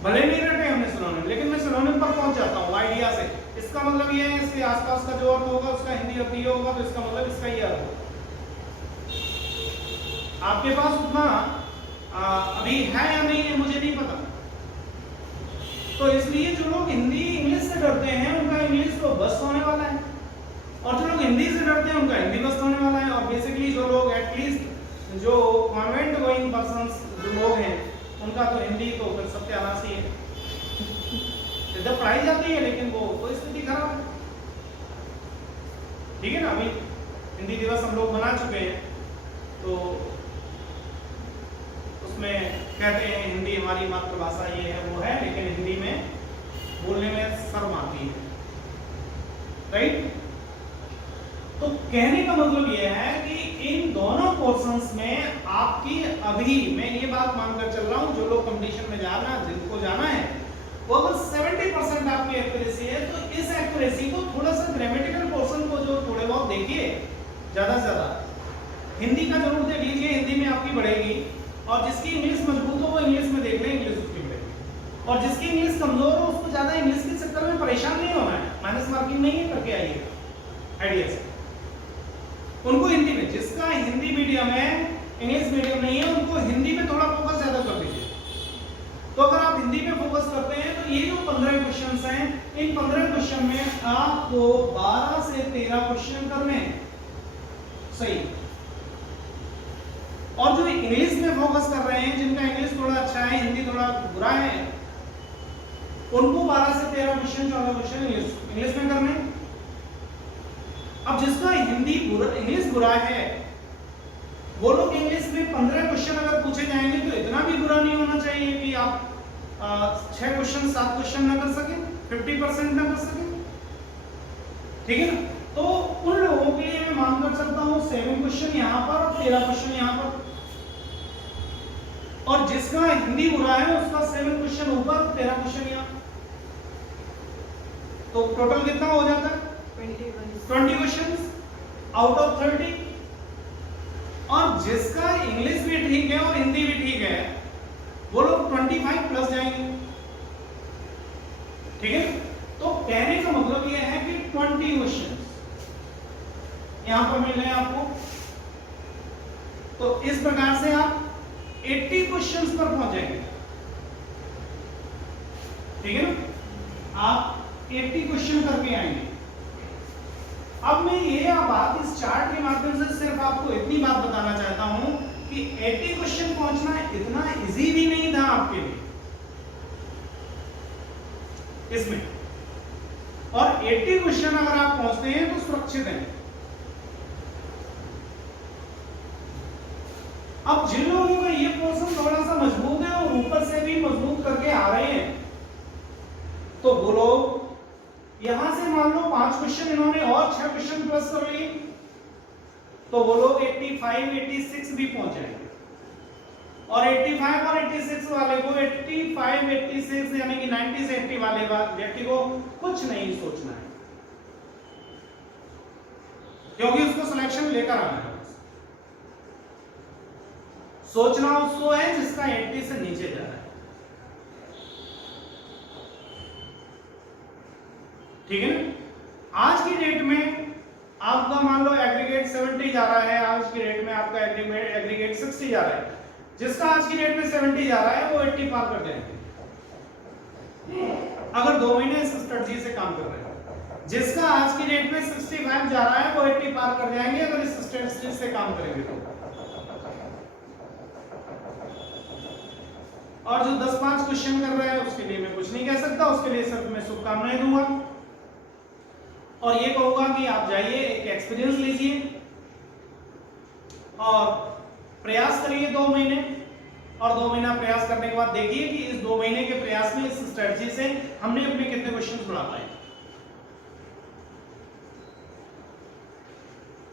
भले नहीं रटे हमने सिनोनिम, लेकिन मैं सिनोनिम पर पहुंच जाता हूं आइडिया से। इसका मतलब ये है, इसके आसपास का जो अर्थ होगा उसका हिंदी अर्थ ये होगा, तो इसका मतलब इसका ये अर्थ होगा। आपके पास उतना अभी है या नहीं है मुझे नहीं पता। तो इसलिए जो लोग हिंदी इंग्लिश से डरते हैं उनका इंग्लिश तो बस होने वाला है। और जो लोग हिंदी से डरते हैं उनका हिंदी मस्त होने वाला है। और बेसिकली जो लोग एटलीस्ट जो कॉन्वेंट गोइंग पर्सन्स जो लोग हैं उनका तो हिंदी तो फिर सत्यानाश ही है। इधर पढ़ाई जाती है लेकिन वो तो स्थिति खराब है। ठीक है ना, अभी हिंदी दिवस हम लोग मना चुके हैं तो उसमें कहते हैं हिंदी हमारी मातृभाषा ये है वो है, लेकिन हिंदी में बोलने में शर्म आती है, राइट। तो कहने का मतलब ये है कि इन दोनों पोर्शंस में आपकी अभी मैं ये बात मानकर चल रहा हूं, जो लोग कंपटीशन में जाना जिनको जाना है वो अगर 70% आपकी एक्यूरेसी है तो इस एक्यूरेसी को थोड़ा सा ग्रामेटिकल पोर्शन को जो थोड़े बहुत देखिए, ज्यादा से ज्यादा हिंदी का जरूर देख लीजिए, हिंदी में आपकी बढ़ेगी। और जिसकी इंग्लिश मजबूत हो वो इंग्लिश में देख ले, इंग्लिश उसकी बढ़ेगी। और जिसकी इंग्लिश कमजोर हो उसको ज्यादा इंग्लिश के चक्कर में परेशान नहीं होना है, माइनस मार्किंग नहीं है करके आइएगा आइडिया से। उनको हिंदी में, जिसका हिंदी मीडियम है इंग्लिश मीडियम नहीं है, उनको हिंदी पे थोड़ा फोकस ज्यादा कर दीजिए। तो अगर आप हिंदी पे फोकस करते हैं तो ये जो 15 क्वेश्चंस हैं, इन 15 क्वेश्चन में आपको 12 से 13 क्वेश्चन करने हैं, सही। और जो इंग्लिश में फोकस कर रहे हैं, जिनका इंग्लिश थोड़ा अच्छा है, हिंदी थोड़ा बुरा है, उनको 12 से 13 क्वेश्चन 14 क्वेश्चन इंग्लिश में करने। अब जिसका हिंदी बुरा, इंग्लिश बुरा है, वो लोग इंग्लिश में 15 क्वेश्चन अगर पूछे जाएंगे तो इतना भी बुरा नहीं होना चाहिए कि आप 6 क्वेश्चन 7 क्वेश्चन ना कर सके, 50% ना कर सके, ठीक है ना। तो उन लोगों के लिए मैं मानकर चलता हूं 7 क्वेश्चन यहां पर और 13 क्वेश्चन यहां पर। और जिसका हिंदी बुरा है उसका 7 क्वेश्चन ऊपर 13 क्वेश्चन यहां। तो टोटल कितना हो जाता है? 20 क्वेश्चन आउट ऑफ 30। और जिसका इंग्लिश भी ठीक है और हिंदी भी ठीक है वो लोग 25 प्लस जाएंगे, ठीक है। तो कहने का मतलब यह है कि 20 क्वेश्चन यहां पर मिल रहे हैं आपको। तो इस प्रकार से आप 80 क्वेश्चंस पर पहुंचेंगे, ठीक है ना। आप 80 क्वेश्चन करके आएंगे। अब मैं ये बात इस चार्ट के माध्यम से सिर्फ आपको इतनी बात बताना चाहता हूं कि 80 क्वेश्चन पहुंचना इतना इजी भी नहीं था आपके लिए इसमें। और 80 क्वेश्चन अगर आप पहुंचते हैं तो सुरक्षित हैं। अब जिन लोगों का ये पोर्शन थोड़ा सा मजबूत है और ऊपर से भी मजबूत करके आ रहे हैं, तो वो लोग यहां से मान लो 5 क्वेश्चन इन्होंने और 6 क्वेश्चन प्लस कर लिए तो वो लोग 85 86 भी पहुंच जाएंगे। और 85 और 86 वाले को 85 86 यानी कि 90 से 80 वाले व्यक्ति को कुछ नहीं सोचना है, क्योंकि उसको सिलेक्शन लेकर आना है। सोचना उसको है जिसका 80 से नीचे जा रहा है, ठीक है ना। आज की डेट में आपका मान लो एग्रीगेट 70 जा रहा है, आज की डेट में आपका एग्रीगेट 60 जा रहा है। जिसका आज की डेट में 70 जा रहा है वो 80 पार कर जाएंगे अगर 2 महीने इस स्ट्रेटजी से काम कर रहे हैं। जिसका आज की डेट में 65 जा रहा है वो 80 पार कर जाएंगे अगर इस स्ट्रेटजी से काम करेंगे तो। और जो 10-5 क्वेश्चन कर रहा है उसके लिए मैं कुछ नहीं कह सकता, उसके लिए सिर्फ मैं शुभकामनाएं दूंगा और ये कहूंगा कि आप जाइए, एक एक्सपीरियंस लीजिए और प्रयास करिए 2 महीने। और 2 महीना प्रयास करने के बाद देखिए कि इस 2 महीने के प्रयास में इस स्ट्रेटजी से हमने अपने कितने क्वेश्चंस बढ़ा पाए,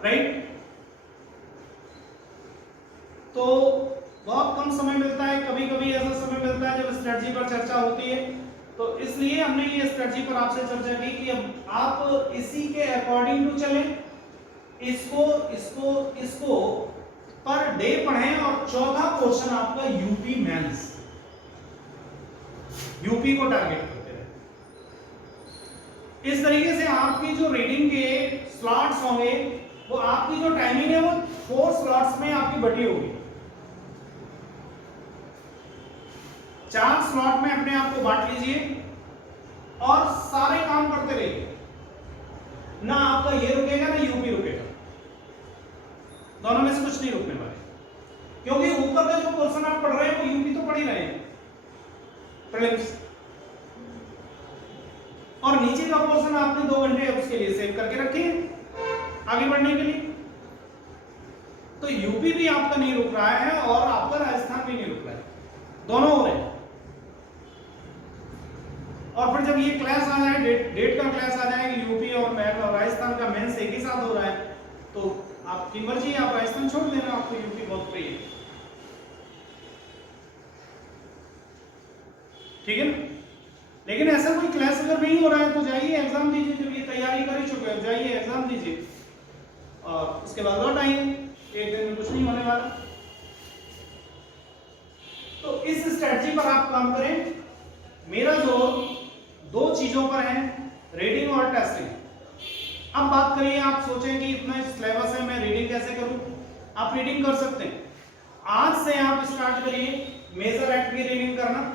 राइट। तो बहुत कम समय मिलता है, कभी कभी ऐसा समय मिलता है जब स्ट्रेटजी पर चर्चा होती है, तो इसलिए हमने ये स्ट्रेटजी पर आपसे चर्चा की कि अब आप इसी के अकॉर्डिंग टू चलें, इसको पर डे पढ़ें। और चौथा पोर्शन आपका यूपी मेंस, यूपी को टारगेट करते रहे। इस तरीके से आपकी जो रीडिंग के स्लॉट्स होंगे वो आपकी जो टाइमिंग है वो 4 स्लॉट्स में आपकी बटी होगी। 4 स्लॉट में अपने आप को बांट लीजिए और सारे काम करते रहिए। ना आपका ये रुकेगा ना यूपी रुकेगा, दोनों में से कुछ नहीं रुकने वाले, क्योंकि ऊपर का जो पोर्शन आप पढ़ रहे हैं वो यूपी तो पढ़ ही रहे हैं प्रीलिम्स, और नीचे का पोर्शन आपने 2 घंटे उसके लिए सेव करके रखे हैं आगे बढ़ने के लिए। तो यूपी भी आपका नहीं रुक रहा है और आपका राजस्थान भी नहीं रुक रहा है, दोनों हो रहे हैं। और फिर जब ये क्लास आ जाए, डेट का क्लास आ जाए, यूपी और राजस्थान का मेंस एक ही साथ हो रहा है, तो आपकी मर्जी, आप राजस्थान छोड़ देना, आपको यूपी बहुत प्रिय है, ठीक है ना। लेकिन ऐसा कोई क्लास अगर नहीं हो रहा है तो जाइए एग्जाम दीजिए, जब ये तैयारी कर ही चुके हो जाइए एग्जाम दीजिए और उसके बाद लौट आइए, एक दिन में कुछ नहीं होने वाला। तो इस स्ट्रेटजी पर आप काम करें। मेरा जोर 2 चीजों पर है, रीडिंग और टेस्टिंग। अब बात करिए, आप सोचें कि इतना सिलेबस है, मैं रीडिंग कैसे करूं? आप रीडिंग कर सकते हैं। आज से आप स्टार्ट करिए मेजर एक्ट की रीडिंग करना।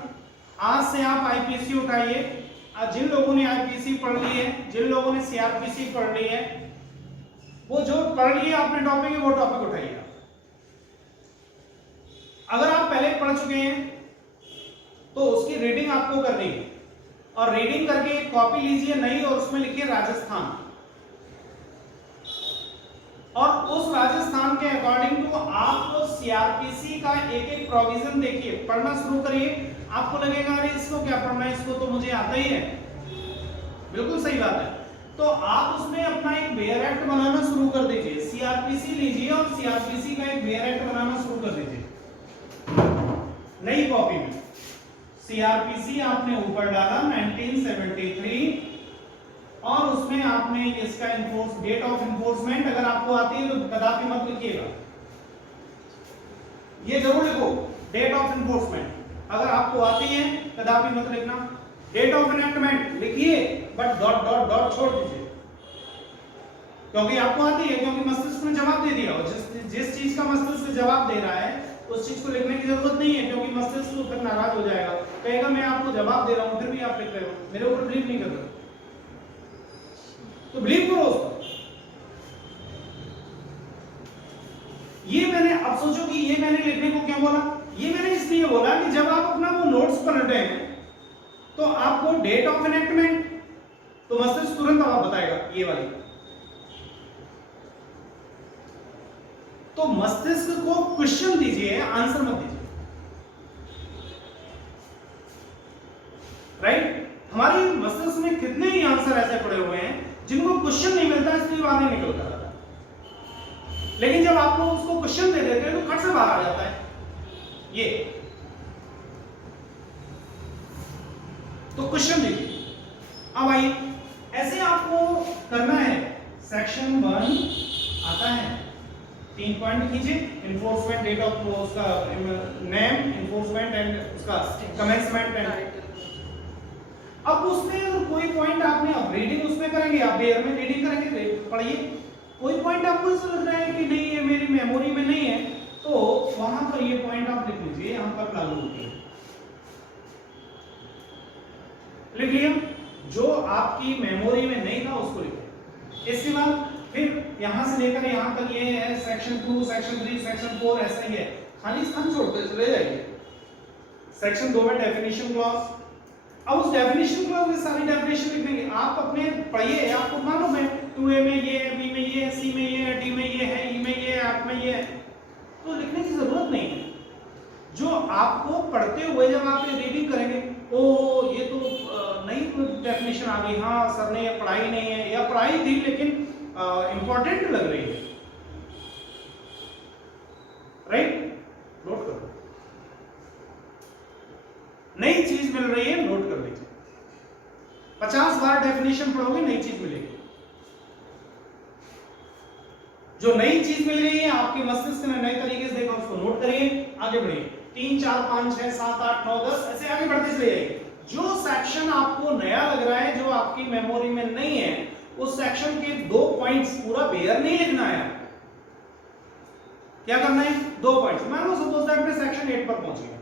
आज से आप आईपीसी उठाइए, जिन लोगों ने आईपीसी पढ़ ली है, जिन लोगों ने सीआरपीसी पढ़ ली है, वो जो पढ़ लिए आपने टॉपिक है वो टॉपिक उठाइए। अगर आप पहले पढ़ चुके हैं तो उसकी रीडिंग आपको करनी है, और रीडिंग करके एक कॉपी लीजिए नई और उसमें लिखिए राजस्थान, और उस राजस्थान के अकॉर्डिंग टू आप सीआरपीसी का एक एक प्रोविजन देखिए, पढ़ना शुरू करिए। आपको लगेगा अरे इसको क्या पढ़ना है, इसको तो मुझे आता ही है, बिल्कुल सही बात है। तो आप उसमें अपना एक बेयर एक्ट बनाना शुरू कर दीजिए, सीआरपीसी लीजिए और सीआरपीसी का एक बेयर एक्ट बनाना शुरू कर दीजिए नई कॉपी में। सीआरपीसी आपने ऊपर डाला 1973 और उसमें आपने इसका डेट ऑफ इन्फोर्समेंट अगर आपको आती है तो कदापि मत लिखिएगा, ये जरूर लिखो डेट ऑफ इन्फोर्समेंट, अगर आपको आती है कदापि मत लिखना। डेट ऑफ एनैक्टमेंट लिखिए बट डॉट डॉट डॉट छोड़ दीजिए, क्योंकि आपको आती है, क्योंकि मस्तिष्क ने जवाब दे दिया, और जिस चीज का मस्तिष्क जवाब दे रहा है उस चीज को लिखने की जरूरत नहीं है, क्योंकि मस्तिष्क तो फिर नाराज हो जाएगा, कहेगा मैं आपको जवाब दे रहा हूं फिर भी आप लिख रहे हो, मेरे ऊपर बिलीव नहीं कर रहे, तो बिलीव करो उसको। ये मैंने, अब सोचो कि ये मैंने लिखने को क्यों बोला, ये मैंने इसलिए बोला कि जब आप अपना वो नोट्स पलटे हैं तो आपको डेट ऑफ एनैक्टमेंट, तो मस्तिष्क तुरंत आप बताएगा ये वाली, तो मस्तिष्क को क्वेश्चन दीजिए, आंसर मत दीजिए, राइट। हमारी मस्तिष्क में कितने ही आंसर ऐसे पड़े हुए हैं जिनको क्वेश्चन नहीं मिलता, इसलिए बाहर नहीं निकलता रहता, लेकिन जब आप लोग उसको क्वेश्चन दे देते हैं तो खट से बाहर आ जाता है ये। तो क्वेश्चन देखिए, अब आइए ऐसे आपको करना है। सेक्शन 1 आता है, 3 पॉइंट कीजिए, इन्फोर्समेंट, डेट ऑफ उसका नेम, इन्फोर्समेंट एंड उसका कमेंसमेंट एंड। अब उसमें अगर कोई पॉइंट आपने, अब रीडिंग उसमें करेंगे, आप बेयर में रीडिंग करेंगे, पढ़िए, कोई पॉइंट आपको ऐसा लग रहा है कि नहीं ये मेरी मेमोरी में नहीं है, तो वहां पर ये पॉइंट आप लिख लीजिए, यहां पर लागू होती है, लिख लिया। जो आपकी मेमोरी में नहीं था उसको लिखो। इसके बाद फिर यहां से लेकर यहां तक ये है सेक्शन 2, सेक्शन 3, सेक्शन 4, ऐसा ही है, खाली स्थान छोड़ते चले जाइए। सेक्शन 2 में डेफिनेशन क्लॉज, अब उस डेफिनेशन क्लॉज में सारी डेफिनेशन लिख देंगे, आप अपने पढ़िए, आपको मालूम है 2A में ये है, B में ये है, C में ये है, D में ये है, E में ये है, F में ये है, तो लिखने की जरूरत नहीं है। जो आपको पढ़ते हुए जब आप ये रीडिंग करेंगे, ओ ये तो नई डेफिनेशन आ गई, हाँ सर ने ये पढ़ाई नहीं है, या पढ़ाई थी लेकिन इंपॉर्टेंट लग रही है, राइट, नोट करो, नई चीज मिल रही है, नोट कर लीजिए। 50 बार डेफिनेशन पढ़ोगे नई चीज मिलेगी, जो नई चीज मिल रही है आपके मस्तिष्क ने नए तरीके से देखा, उसको नोट करिए, आगे बढ़िए। 3, 4, 5, 6, 7, 8, 9, 10 ऐसे आगे बढ़ते चले जाइए। जो सेक्शन आपको नया लग रहा है, जो आपकी मेमोरी में नहीं है, उस सेक्शन के 2 पॉइंट्स, पूरा बेयर नहीं लिखना है, क्या करना है, 2 पॉइंट्स। मान लो सपोज दैट मैं सेक्शन 8 पर पहुंच गया,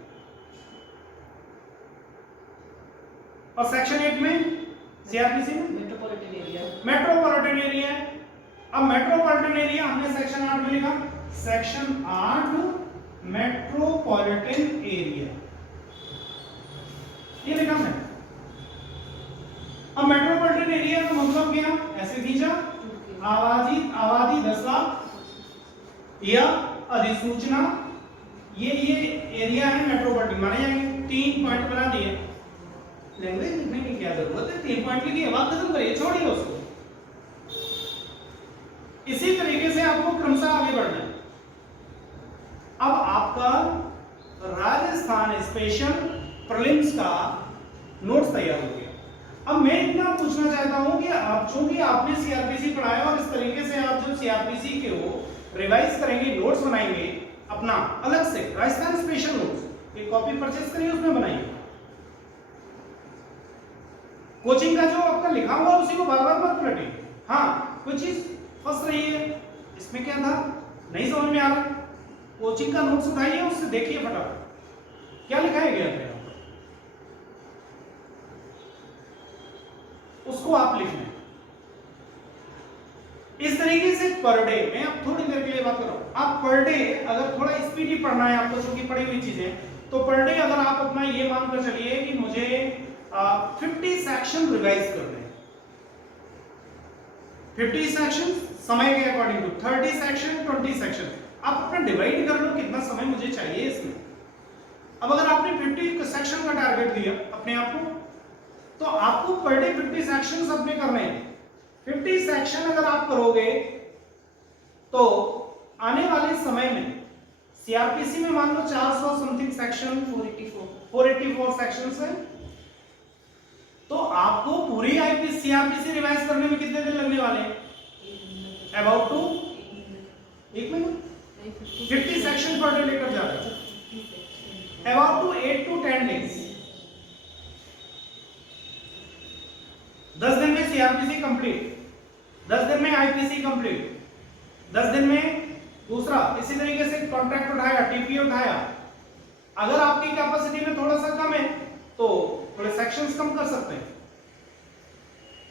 और सेक्शन 8 में सीआरपीसी में मेट्रोपॉलिटन एरिया। मेट्रोपॉलिटन एरिया है। अब मेट्रोपॉलिटन एरिया हमने सेक्शन 8 में लिखा, सेक्शन 8 मेट्रोपॉलिटन एरिया, ये लिखा हमने। अब मेट्रोपॉलिटन एरिया का मतलब क्या, ऐसे खींचा, आबादी 10 लाख या अधिसूचना, ये एरिया है मेट्रोपॉलिटन, माने जाएंगे। 3 पॉइंट बना दिए, लैंग्वेज लिखने की क्या जरूरत है, 3 पॉइंट लिखिए, बात खत्म करिए, छोड़िए उसको। इसी तरीके से आपको क्रमशः आगे बढ़ना है। अब आपका राजस्थान स्पेशल प्रीलिम्स का नोट्स तैयार हो गया। अब मैं इतना पूछना चाहता हूं कि आप, चूंकि आपने सीआरपीसी पढ़ाया और इस तरीके से आप जब सीआरपीसी के हो रिवाइज करेंगे, नोट्स बनाएंगे अपना अलग से, राजस्थान स्पेशल नोट्स, एक कॉपी परचेज करिए, उसमें बनाइए। कोचिंग का जो आपका लिखा हुआ उसी को बार-बार मत पलटिए। हाँ, कोई चीज फंस रही है, इसमें क्या था, नहीं समझ में आ रहा, कोचिंग का नोट्स उठाइए, उससे देखिए फटाफट क्या लिखा है गया है, उसको आप लिखना है। इस तरीके से पर डे, मैं अब थोड़ी देर के लिए बात कर रहा हूं, आप पर डे अगर थोड़ा स्पीडी पढ़ना है आपको, चूंकि पढ़ी हुई चीजें, तो पर डे अगर आप अपना ये मानकर चलिए कि मुझे 50 सेक्शन रिवाइज करने हैं, 50 सेक्शन समय के अकॉर्डिंग टू 30 सेक्शन 20 सेक्शन, आप अपना डिवाइड कर लो कितना समय मुझे चाहिए इसमें। अब अगर आपने 50 सेक्शन का टारगेट दिया अपने आप को, तो आपको पर डे 50 सेक्शंस अपने करने हैं। 50 सेक्शन अगर आप करोगे तो आने वाले समय में सीआरपीसी में मान लो 400 समथिंग सेक्शन, 484 सेक्शंस है, तो आपको पूरी आईपीसी सीआरपीसी रिवाइज करने में कितने दिन लगने वाले हैं? About to 1 minute. 50 section per day लेकर जा रहे हैं, अबाउट टू 8 to 10 डेज। 10 दिन में सीआरपीसी कंप्लीट, 10 दिन में आईपीसी कंप्लीट, 10 दिन में दूसरा, इसी तरीके से कॉन्ट्रैक्ट उठाया, टीपी उठाया। अगर आपकी कैपेसिटी में थोड़ा सा कम है तो थोड़े सेक्शंस कम कर सकते हैं।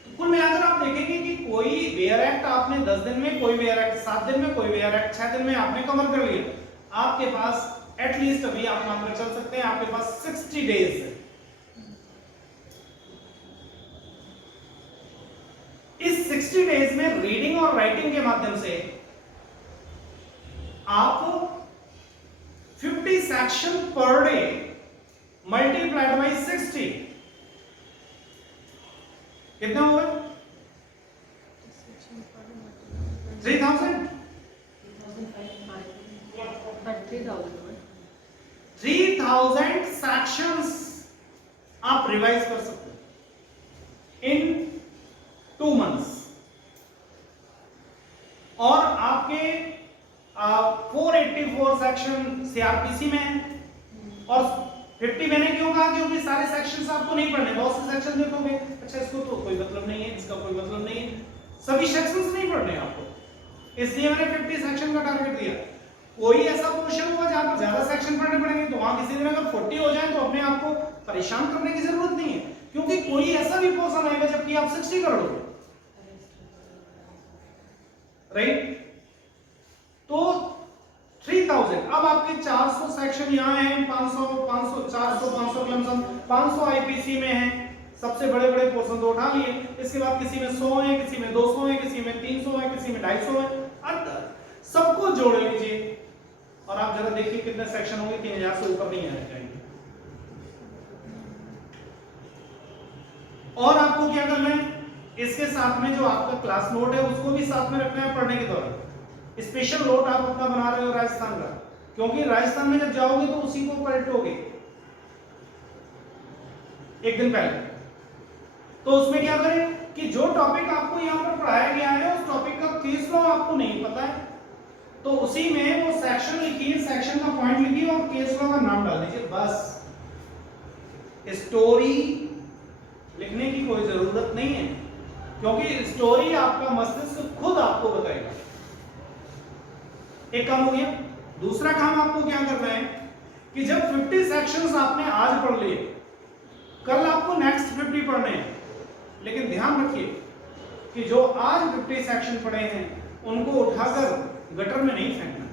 तो कुल मिलाकर आप देखेंगे कि कोई वेयर एक्ट आपने 10 दिन में, कोई वेयर एक्ट 7 दिन में, कोई वेयर एक्ट 6 दिन में आपने कवर कर लिया। आपके पास एटलीस्ट अभी आप मानकर चल सकते हैं आपके पास 60 डेज है। इस 60 डेज में रीडिंग और राइटिंग के माध्यम से आप 50 section per day multiplied by 60 कितना हुआ? 3000 सेक्शंस आप रिवाइज कर सकते हैं इन 2 मंथ्स। और आपके 484 सेक्शन सीआरपीसी में है। और 50 मैंने क्यों कहा? क्योंकि सारे सेक्शंस आपको नहीं पढ़ने, बहुत से सेक्शन देखोगे, अच्छा इसको तो कोई मतलब नहीं है, इसका कोई मतलब नहीं है, सभी सेक्शंस नहीं पढ़ने आपको, इसलिए मैंने 50 सेक्शन का टारगेट दिया। कोई ऐसा पोर्शन होगा जहां पर ज्यादा सेक्शन पढ़ने पड़ेंगे, तो वहां किसी दिन अगर 40 हो जाए तो अपने आप को परेशान करने की जरूरत नहीं है, क्योंकि कोई ऐसा भी पोर्शन आएगा जबकि आप 60 कर लोगे, राइट? तो 3000, अब आपके 400 सेक्शन यहाँ हैं, 500 400 500 लमसम 500 आईपीसी में है, सबसे बड़े बड़े पोर्शन तो उठा लिए। इसके बाद किसी में 100 है, किसी में 200 है, किसी में 300 है, किसी में 250 है, सबको जोड़ लीजिए और आप जरा देखिए कितने सेक्शन होंगे, 3000 से ऊपर नहीं आने जाएंगे। और आपको क्या करना है, इसके साथ में जो आपका क्लास नोट है उसको भी साथ में रखना है पढ़ने के दौरान। स्पेशल नोट आप अपना बना रहे हो राजस्थान का, क्योंकि राजस्थान में जब जाओगे तो उसी को पलटोगे एक दिन पहले। तो उसमें क्या करें कि जो टॉपिक आपको यहाँ पर पढ़ाया गया है उस टॉपिक का केस लॉ आपको नहीं पता है, तो उसी में वो सेक्शन लिखिए, सेक्शन का पॉइंट लिखिए और केस लॉ का नाम डाल दीजिए, बस। स्टोरी लिखने की कोई जरूरत नहीं है, क्योंकि स्टोरी आपका मस्तिष्क खुद आपको बताएगा। एक काम हो गया। दूसरा काम आपको क्या करना है कि जब 50 सेक्शंस आपने आज पढ़ लिए, कल आपको नेक्स्ट 50 पढ़ने हैं, लेकिन ध्यान रखिए कि जो आज 50 सेक्शन पड़े हैं उनको उठाकर गटर में नहीं फेंकना।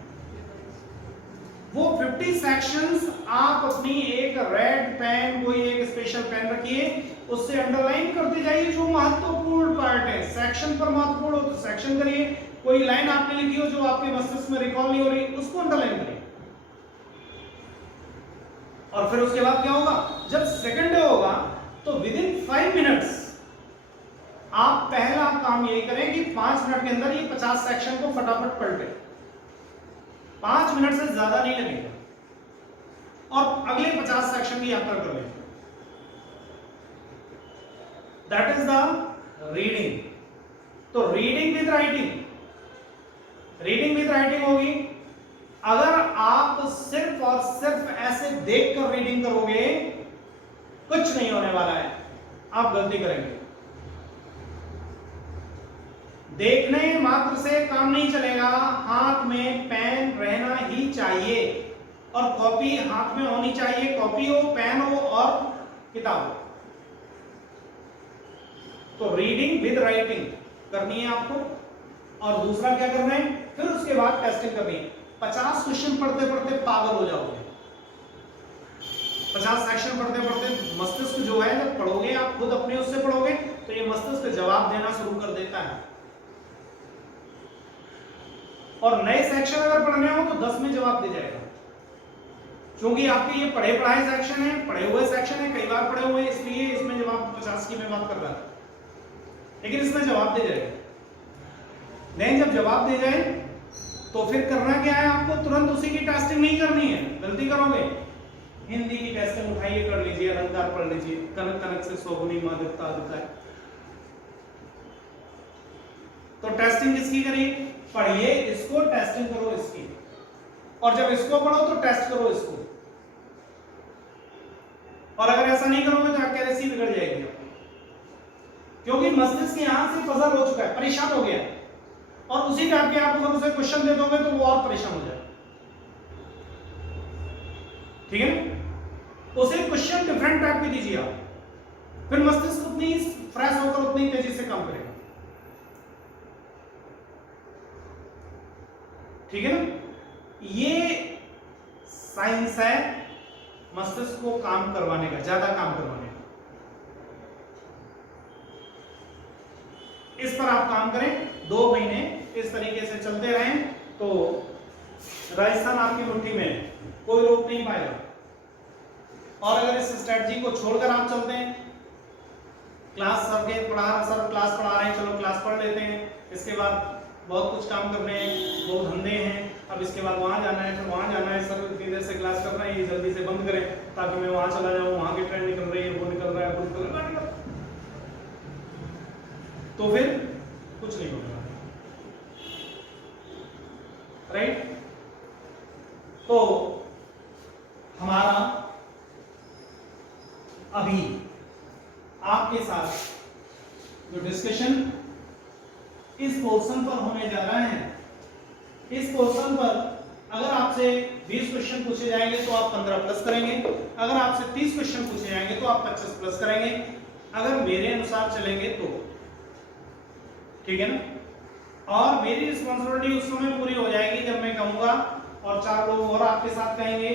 वो 50 सेक्शंस आप अपनी एक रेड पेन, कोई एक स्पेशल पेन रखिए, उससे अंडरलाइन करते जाइए जो महत्वपूर्ण पार्ट है। सेक्शन पर महत्वपूर्ण हो तो सेक्शन करिए, कोई लाइन आपने लिखी हो जो आपके मस्तिष्क में रिकॉल नहीं हो रही, उसको अंडरलाइन करिए। और फिर उसके बाद क्या होगा, जब सेकंड डे होगा तो विद इन 5 मिनट्स आप पहला काम यही करें कि 5 मिनट के अंदर ये 50 सेक्शन को फटाफट पढ़ लें। 5 मिनट से ज्यादा नहीं लगेगा और अगले 50 सेक्शन की यात्रा कर लें। That is the reading. तो reading with writing, reading with writing होगी। अगर आप सिर्फ और सिर्फ ऐसे देखकर रीडिंग करोगे, कुछ नहीं होने वाला है, आप गलती करेंगे। देखने मात्र से काम नहीं चलेगा, हाथ में पेन रहना ही चाहिए और कॉपी हाथ में होनी चाहिए। कॉपी हो, पेन हो और किताब हो। तो रीडिंग विद राइटिंग करनी है आपको। और दूसरा क्या करना है, फिर उसके बाद टेस्टिंग करनी है। 50 क्वेश्चन पढ़ते पढ़ते पागल हो जाओगे। 50 सेक्शन पढ़ते पढ़ते मस्तिष्क जो है, जब पढ़ोगे आप खुद अपने उससे पढ़ोगे तो ये मस्तिष्क जवाब देना शुरू कर देता है। और नए सेक्शन अगर पढ़ने हो तो 10 में जवाब दे जाएगा, क्योंकि आपके ये पढ़े पढ़ाए सेक्शन है, पढ़े हुए सेक्शन है, कई बार पढ़े हुए, इसलिए इसमें जवाब 50 की मैं बात कर रहा था, लेकिन इसमें जवाब दे जाएगा। नहीं, जब जवाब दे जाए तो फिर करना क्या है, आपको तुरंत उसी की टेस्टिंग नहीं करनी है, गलती करोगे। हिंदी की टेस्टिंग उठाइए, कर लीजिए, अलंकार पढ़ लीजिए, कनक कनक से सोगुनी मादिकता दिखता है। तो टेस्टिंग किसकी करिए, पढ़िए इसको, टेस्टिंग करो इसकी, और जब इसको पढ़ो तो टेस्ट करो इसको। और अगर ऐसा नहीं करोगे तो एक्यूरेसी बिगड़ जाएगी, क्योंकि मस्तिष्क यहां से पजल हो चुका है, परेशान हो गया है, और उसी टाइप के आप अगर उसे क्वेश्चन दे दोगे तो वो और परेशान हो जाए। ठीक है ना, उसे क्वेश्चन डिफरेंट टाइप के दीजिए आप, फिर मस्तिष्क उतनी फ्रेश होकर उतनी तेजी से काम करेगा। ठीक है ना, ये साइंस है मस्तिष्क को काम करवाने का, ज्यादा काम करवाने का। इस पर आप काम करें, 2 महीने इस तरीके से चलते रहें तो राजस्थान आपकी मुट्ठी में है, कोई रोक नहीं पाएगा। और अगर इस स्ट्रेटजी को छोड़कर आप चलते हैं, क्लास सर के सर क्लास पढ़ा रहे हैं, चलो क्लास पढ़ लेते हैं, इसके बाद बहुत कुछ काम करने हैं, 2 धंधे हैं, अब इसके बाद वहां जाना है, फिर वहां जाना है, सर इतनी देर से क्लास कर रहे हैं, ये जल्दी से बंद करें ताकि मैं वहां चला जाऊं, वहां की ट्रेन निकल रही है, वो निकल रहा है, वो निकल रहा है, तो फिर कुछ नहीं होगा। राइट, तो हमारा अभी आपके साथ जो डिस्कशन इस पोर्शन पर होने जा रहा है, इस पोर्शन पर अगर आपसे 20 क्वेश्चन पूछे जाएंगे तो आप 15 प्लस करेंगे, अगर आपसे 30 क्वेश्चन पूछे जाएंगे तो आप 25 प्लस करेंगे, अगर मेरे अनुसार चलेंगे तो। ठीक है ना, और मेरी रिस्पांसिबिलिटी उस समय पूरी हो जाएगी जब मैं कहूंगा और 4 लोग और आपके साथ कहेंगे,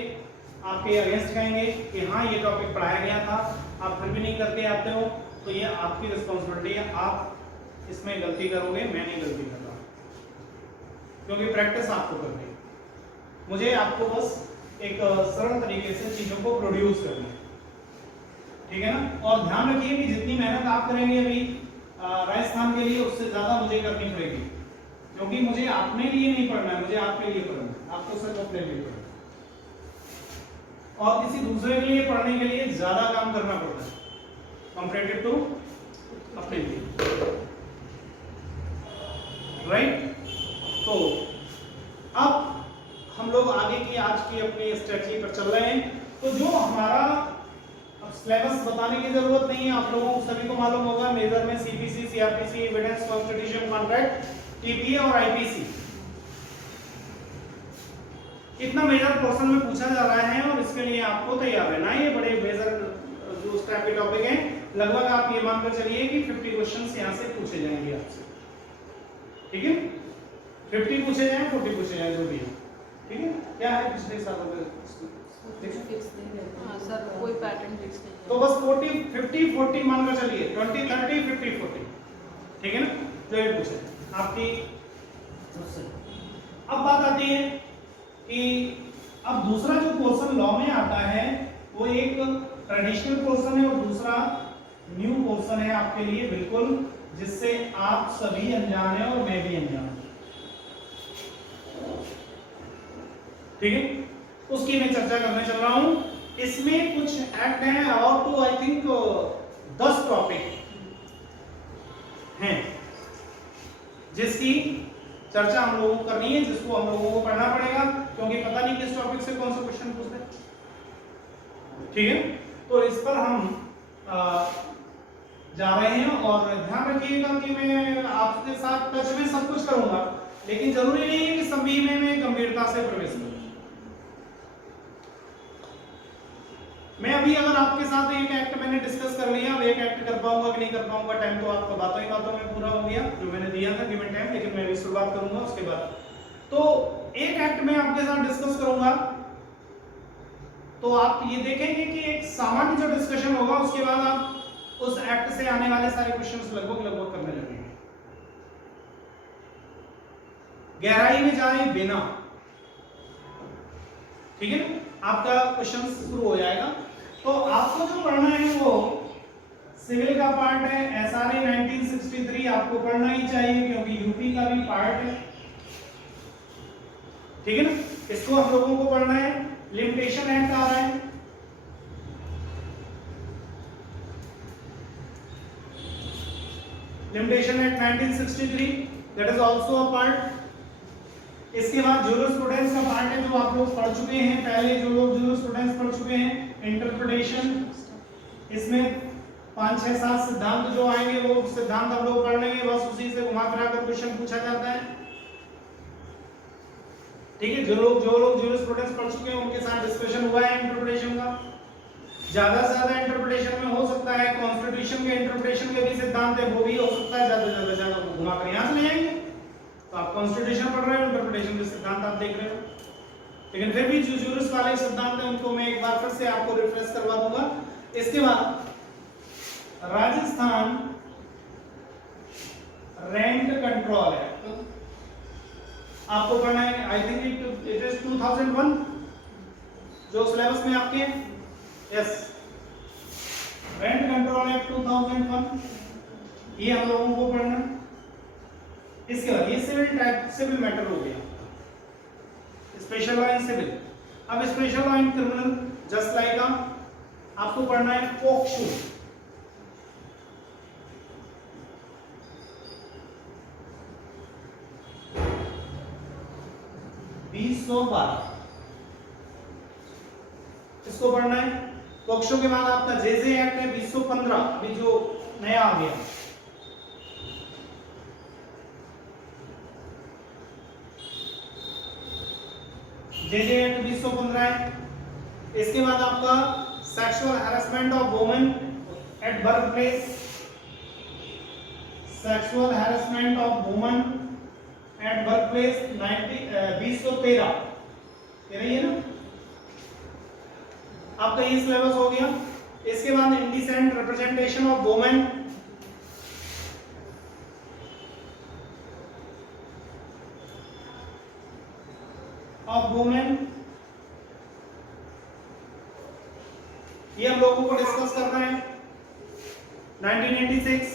आपके अगेंस्ट कहेंगे कि हाँ ये टॉपिक पढ़ाया गया था, आप फिर भी नहीं करके आते हो, तो ये आपकी रिस्पांसिबिलिटी है, आप इसमें गलती करोगे, मैं नहीं गलती कर रहा, क्योंकि प्रैक्टिस आपको करनी है। मुझे आपको बस एक सरल तरीके से चीजों को प्रोड्यूस करना है। ठीक है ना, और ध्यान रखिए कि जितनी मेहनत आप करेंगे अभी राजस्थान के लिए, उससे ज्यादा मुझे करनी पड़ेगी, क्योंकि मुझे अपने लिए नहीं पढ़ना है, मुझे आपके लिए पढ़ना है, आपको सिर्फ अपने लिए पढ़ना है, और किसी दूसरे के लिए पढ़ने के लिए ज्यादा काम करना पड़ता है कंपैरेटिव टू अपने लिए। राइट, तो अब हम लोग आगे की आज की अपनी स्ट्रेटजी पर चल रहे हैं। तो जो हमारा अब सिलेबस बताने की जरूरत नहीं है, आप लोगों को सभी को मालूम होगा, मेजर में CPC, CrPC, evidence, constitution, contract, TPA और आईपीसी, इतना मेजर पोर्शन में पूछा जा रहा है और इसके लिए आपको तैयार रहना है। ये बड़े मेजर जो उस टाइप के टॉपिक हैं लगभग आप ये मानकर चलिए कि 50 क्वेश्चंस यहाँ से पूछे जाएंगे आपसे, ठीक है। 50 पूछे जाएं, 40 पूछे जाएं, जो भी है, ठीक है। क्या है पिछले सालों में हाँ सर, कोई पैटर्न फिक्स नहीं है। तो बस 40 50 40 मानकर चलिए, 20 30 50 40, ठीक है ना, जो ये पूछे आपकी। अब बात आती है कि अब दूसरा जो पोर्शन लॉ में आता है वो एक ट्रेडिशनल पोर्शन है और दूसरा न्यू पोर्शन है आपके लिए, बिल्कुल जिससे आप सभी अनजान हैं और मैं भी अनजान हूं, ठीक है। उसकी मैं चर्चा करने चल रहा हूं। इसमें कुछ एक्ट हैं और टू आई थिंक 10 टॉपिक हैं जिसकी चर्चा हम लोगों को करनी है, जिसको हम लोगों को पढ़ना पड़ेगा, क्योंकि पता नहीं किस टॉपिक से कौन सा क्वेश्चन पूछते हैं, ठीक है। तो इस पर हम जा रहे हैं और ध्यान रखिएगा कि मैं आपके साथ टच में सब कुछ करूंगा, लेकिन जरूरी नहीं है कि सभी में मैं गंभीरता से प्रवेश करूं। मैं अभी अगर आपके साथ एक एक्ट मैंने डिस्कस कर लिया, अब एक एक्ट कर पाऊंगा कि नहीं कर पाऊंगा, टाइम तो आपका बातों ही बातों में पूरा हो गया जो मैंने दिया था गिवन टाइम, लेकिन मैं भी शुरुआत करूंगा उसके बाद। तो एक एक्ट मैं आपके साथ डिस्कस करूंगा, तो आप ये देखेंगे कि एक सामान्य जो डिस्कशन होगा उसके बाद आप उस एक्ट से आने वाले सारे क्वेश्चंस लगभग करने लगेंगे, गहराई में जाए बिना, ठीक है ना। आपका क्वेश्चन शुरू हो जाएगा। तो आपको जो पढ़ना है वो सिविल का पार्ट है, एसआरए 1963 आपको पढ़ना ही चाहिए क्योंकि यूपी का भी पार्ट है, ठीक है ना। इसको हम लोगों को पढ़ना है। लिमिटेशन एक्ट आ रहा है, limitation act 1963, that is also a part. इसके बाद जूरिस्प्रूडेंस का पार्ट है जो आप लोग पढ़ चुके हैं पहले, जो लोग जूरिस्प्रूडेंस पढ़ चुके हैं। इंटरप्रिटेशन, इसमें 5 6 7 सिद्धांत जो आएंगे वो सिद्धांत हम लोग पढ़ लेंगे, बस उसी से घुमा फिरा कर क्वेश्चन पूछा जाता है, ठीक है। जो लोग जूरिस्प्रूडेंस पढ़ चुके हैं उनके साथ डिस्कशन हुआ है इंटरप्रिटेशन का। ज्यादा से ज्यादा इंटरप्रिटेशन में हो सकता है कॉन्स्टिट्यूशन के इंटरप्रिटेशन के भी सिद्धांत है, वो भी हो सकता है, ज्यादा घुमा कर यहां से ले जाएंगे। तो आप कॉन्स्टिट्यूशन पढ़ रहे हो, इंटरप्रिटेशन के सिद्धांत आप देख रहे हो, लेकिन फिर भी जो जूरिस वाले सिद्धांत हैं उनको मैं एक बार फिर से आपको रिफ्रेश करवा दूंगा। इसके बाद राजस्थान रेंट कंट्रोल एक्ट आपको पढ़ना है। आई थिंक इट इज 2001 जो सिलेबस में आपके, यस, रेंट कंट्रोल एक्ट 2001, ये हम लोगों को पढ़ना है। इसके बाद ये सिविल मैटर हो गया, स्पेशल लॉ इन सिविल। अब special law in criminal just like आपको पढ़ना है पोक्सो, इसको पढ़ना है। पोक्सो के बाद आपका जेजे एक्ट है 2015, अभी जो नया आ गया, जेजे एक्ट 2015 है। इसके बाद आपका sexual harassment of women at work place, sexual harassment of women at work place 2013, ये नहीं है ना आपका, ये सिलेबस हो गया। इसके बाद इंडिसेंट रिप्रेजेंटेशन ऑफ वुमेन, ये हम लोगों को डिस्कस करना है। 1986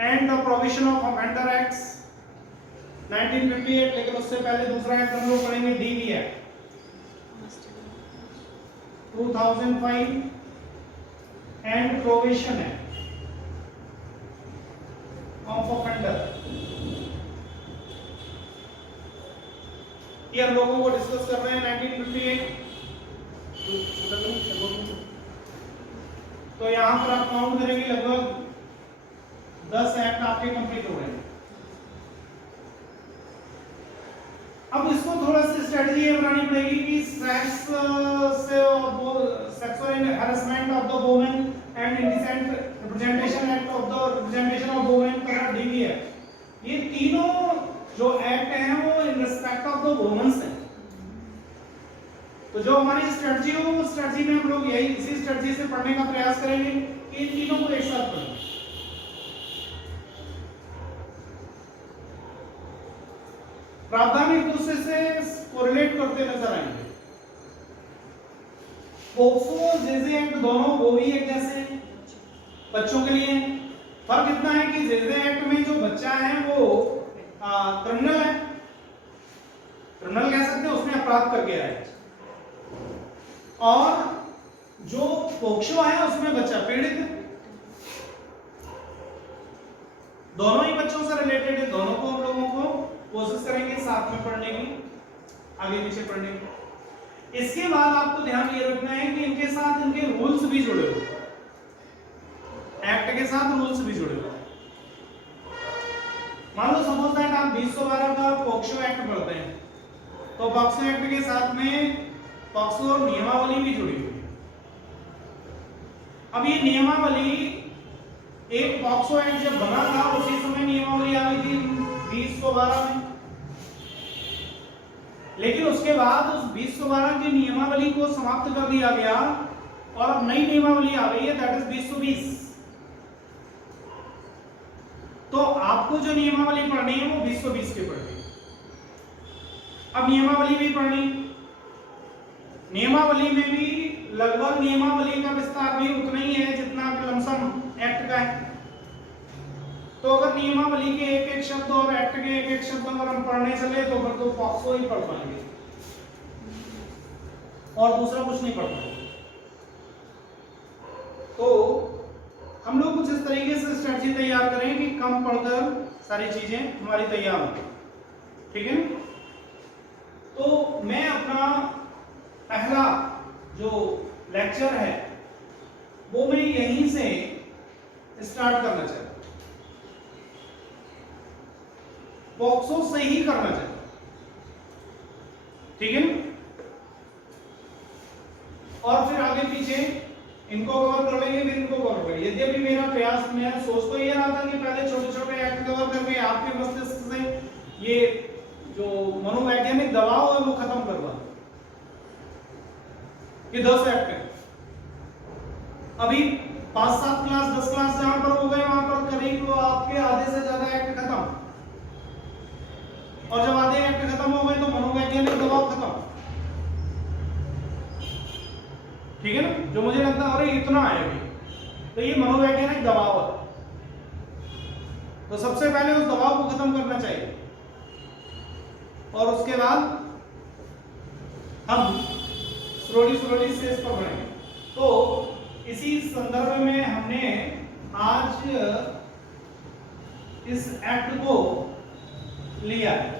and the provision of offender acts 1958, लेकिन उससे पहले दूसरा एक्ट हम लोग पढ़ेंगे DV act 2005 and provision act of offender, ये हम लोगों को डिस्कस कर रहे हैं 1958। तो यहां पर आप काउंट करेंगे लगभग 10 एक्ट आपके कंप्लीट हो गए। अब इसको थोड़ा सी स्ट्रेटजी ये बनानी पड़ेगी कि sexual harassment of the women and indecent representation act of the representation of women paragraph D है। ये तीनों जो एक्ट हैं वो in respect of the women's हैं। तो जो हमारी स्ट्रेटजी हो वो स्ट्रेटजी में हम लोग यही इसी स्ट्रेटजी से पढ़ने का प्रयास करेंगे कि इन तीनों को एक साथ पढ़ें। प्रावधान एक दूसरे से कोरिलेट करते नजर आएंगे। पोक्सो जेजे एक्ट दोनों वो भी एक जैसे हैं बच्चों के लिए। फर्क इतना है कि जेजे एक्ट में जो बच्चा है वो क्रिमिनल है, क्रिमिनल कह सकते हैं, उसने अपराध करके आया है। और जो पोक्सो है उसमें बच्चा पीड़ित है। दोनों ही बच्चों से रिलेटेड है। दोनों को हम लोगों को कोशिश करेंगे साथ में पढ़ने की, आगे पीछे पढ़ने की। इसके बाद आपको ध्यान ये रखना है कि इनके साथ इनके रूल्स भी जुड़े हुए, एक्ट के साथ रूल्स भी जुड़े हुए। मान लो सपोज दैट आप 2012 का पॉक्सो एक्ट पढ़ते हैं, तो पॉक्सो एक्ट के साथ में पॉक्सो नियमावली भी जुड़ी हुई है। अब ये नियमावली, एक पॉक्सो एक्ट जब बना था उसी समय नियमावली आ गई थी 2012 में, लेकिन उसके बाद उस 2012 की नियमावली को समाप्त कर दिया गया और अब नई नियमावली आ गई है, दैट इज 2020। तो आपको जो नियमावली पढ़नी है वो 2020 की पढ़नी है। अब नियमावली भी पढ़नी, नियमावली में भी लगभग नियमावली का विस्तार भी उतना ही है जितना लमसम एक्ट का है। तो अगर नियमावली के एक एक शब्द और एक्ट के एक एक शब्द अगर हम पढ़ने चले तो फिर तो पॉक्सो ही पढ़ पाएंगे और दूसरा कुछ नहीं पढ़ पाएंगे। तो हम लोग कुछ इस तरीके से स्ट्रेटजी तैयार करें कि कम पढ़कर सारी चीजें हमारी तैयार हो, ठीक है। तो मैं अपना पहला जो लेक्चर है वो मैं यहीं से स्टार्ट करना चाहता हूं, पॉक्सो से ही करना चाहता हूं, ठीक है। और फिर आगे पीछे इनको कवर कर लेंगे, फिर इनको कवर करेंगे। यद्यपि मेरा प्रयास, मैं सोच तो ये रहा था कि पहले छोटे छोटे एक्ट कवर करके आपके मस्तिष्क से ये जो मनोवैज्ञानिक दबाव है वो खत्म करवा, ये 10 एक्ट है। अभी 5-7 क्लास 10 क्लास जहां पर हो गए वहां पर करीब आपके आधे से ज्यादा एक्ट खत्म, और जब आधे एक्ट खत्म हो गए तो मनोवैज्ञानिक दबाव खत्म, ठीक है ना। जो मुझे लगता है अरे इतना आएगा, तो ये मनोवैज्ञानिक दबाव है। तो सबसे पहले उस दबाव को खत्म करना चाहिए और उसके बाद हम स्लोली से इस पर बढ़ेंगे। तो इसी संदर्भ में हमने आज इस एक्ट को लिया है।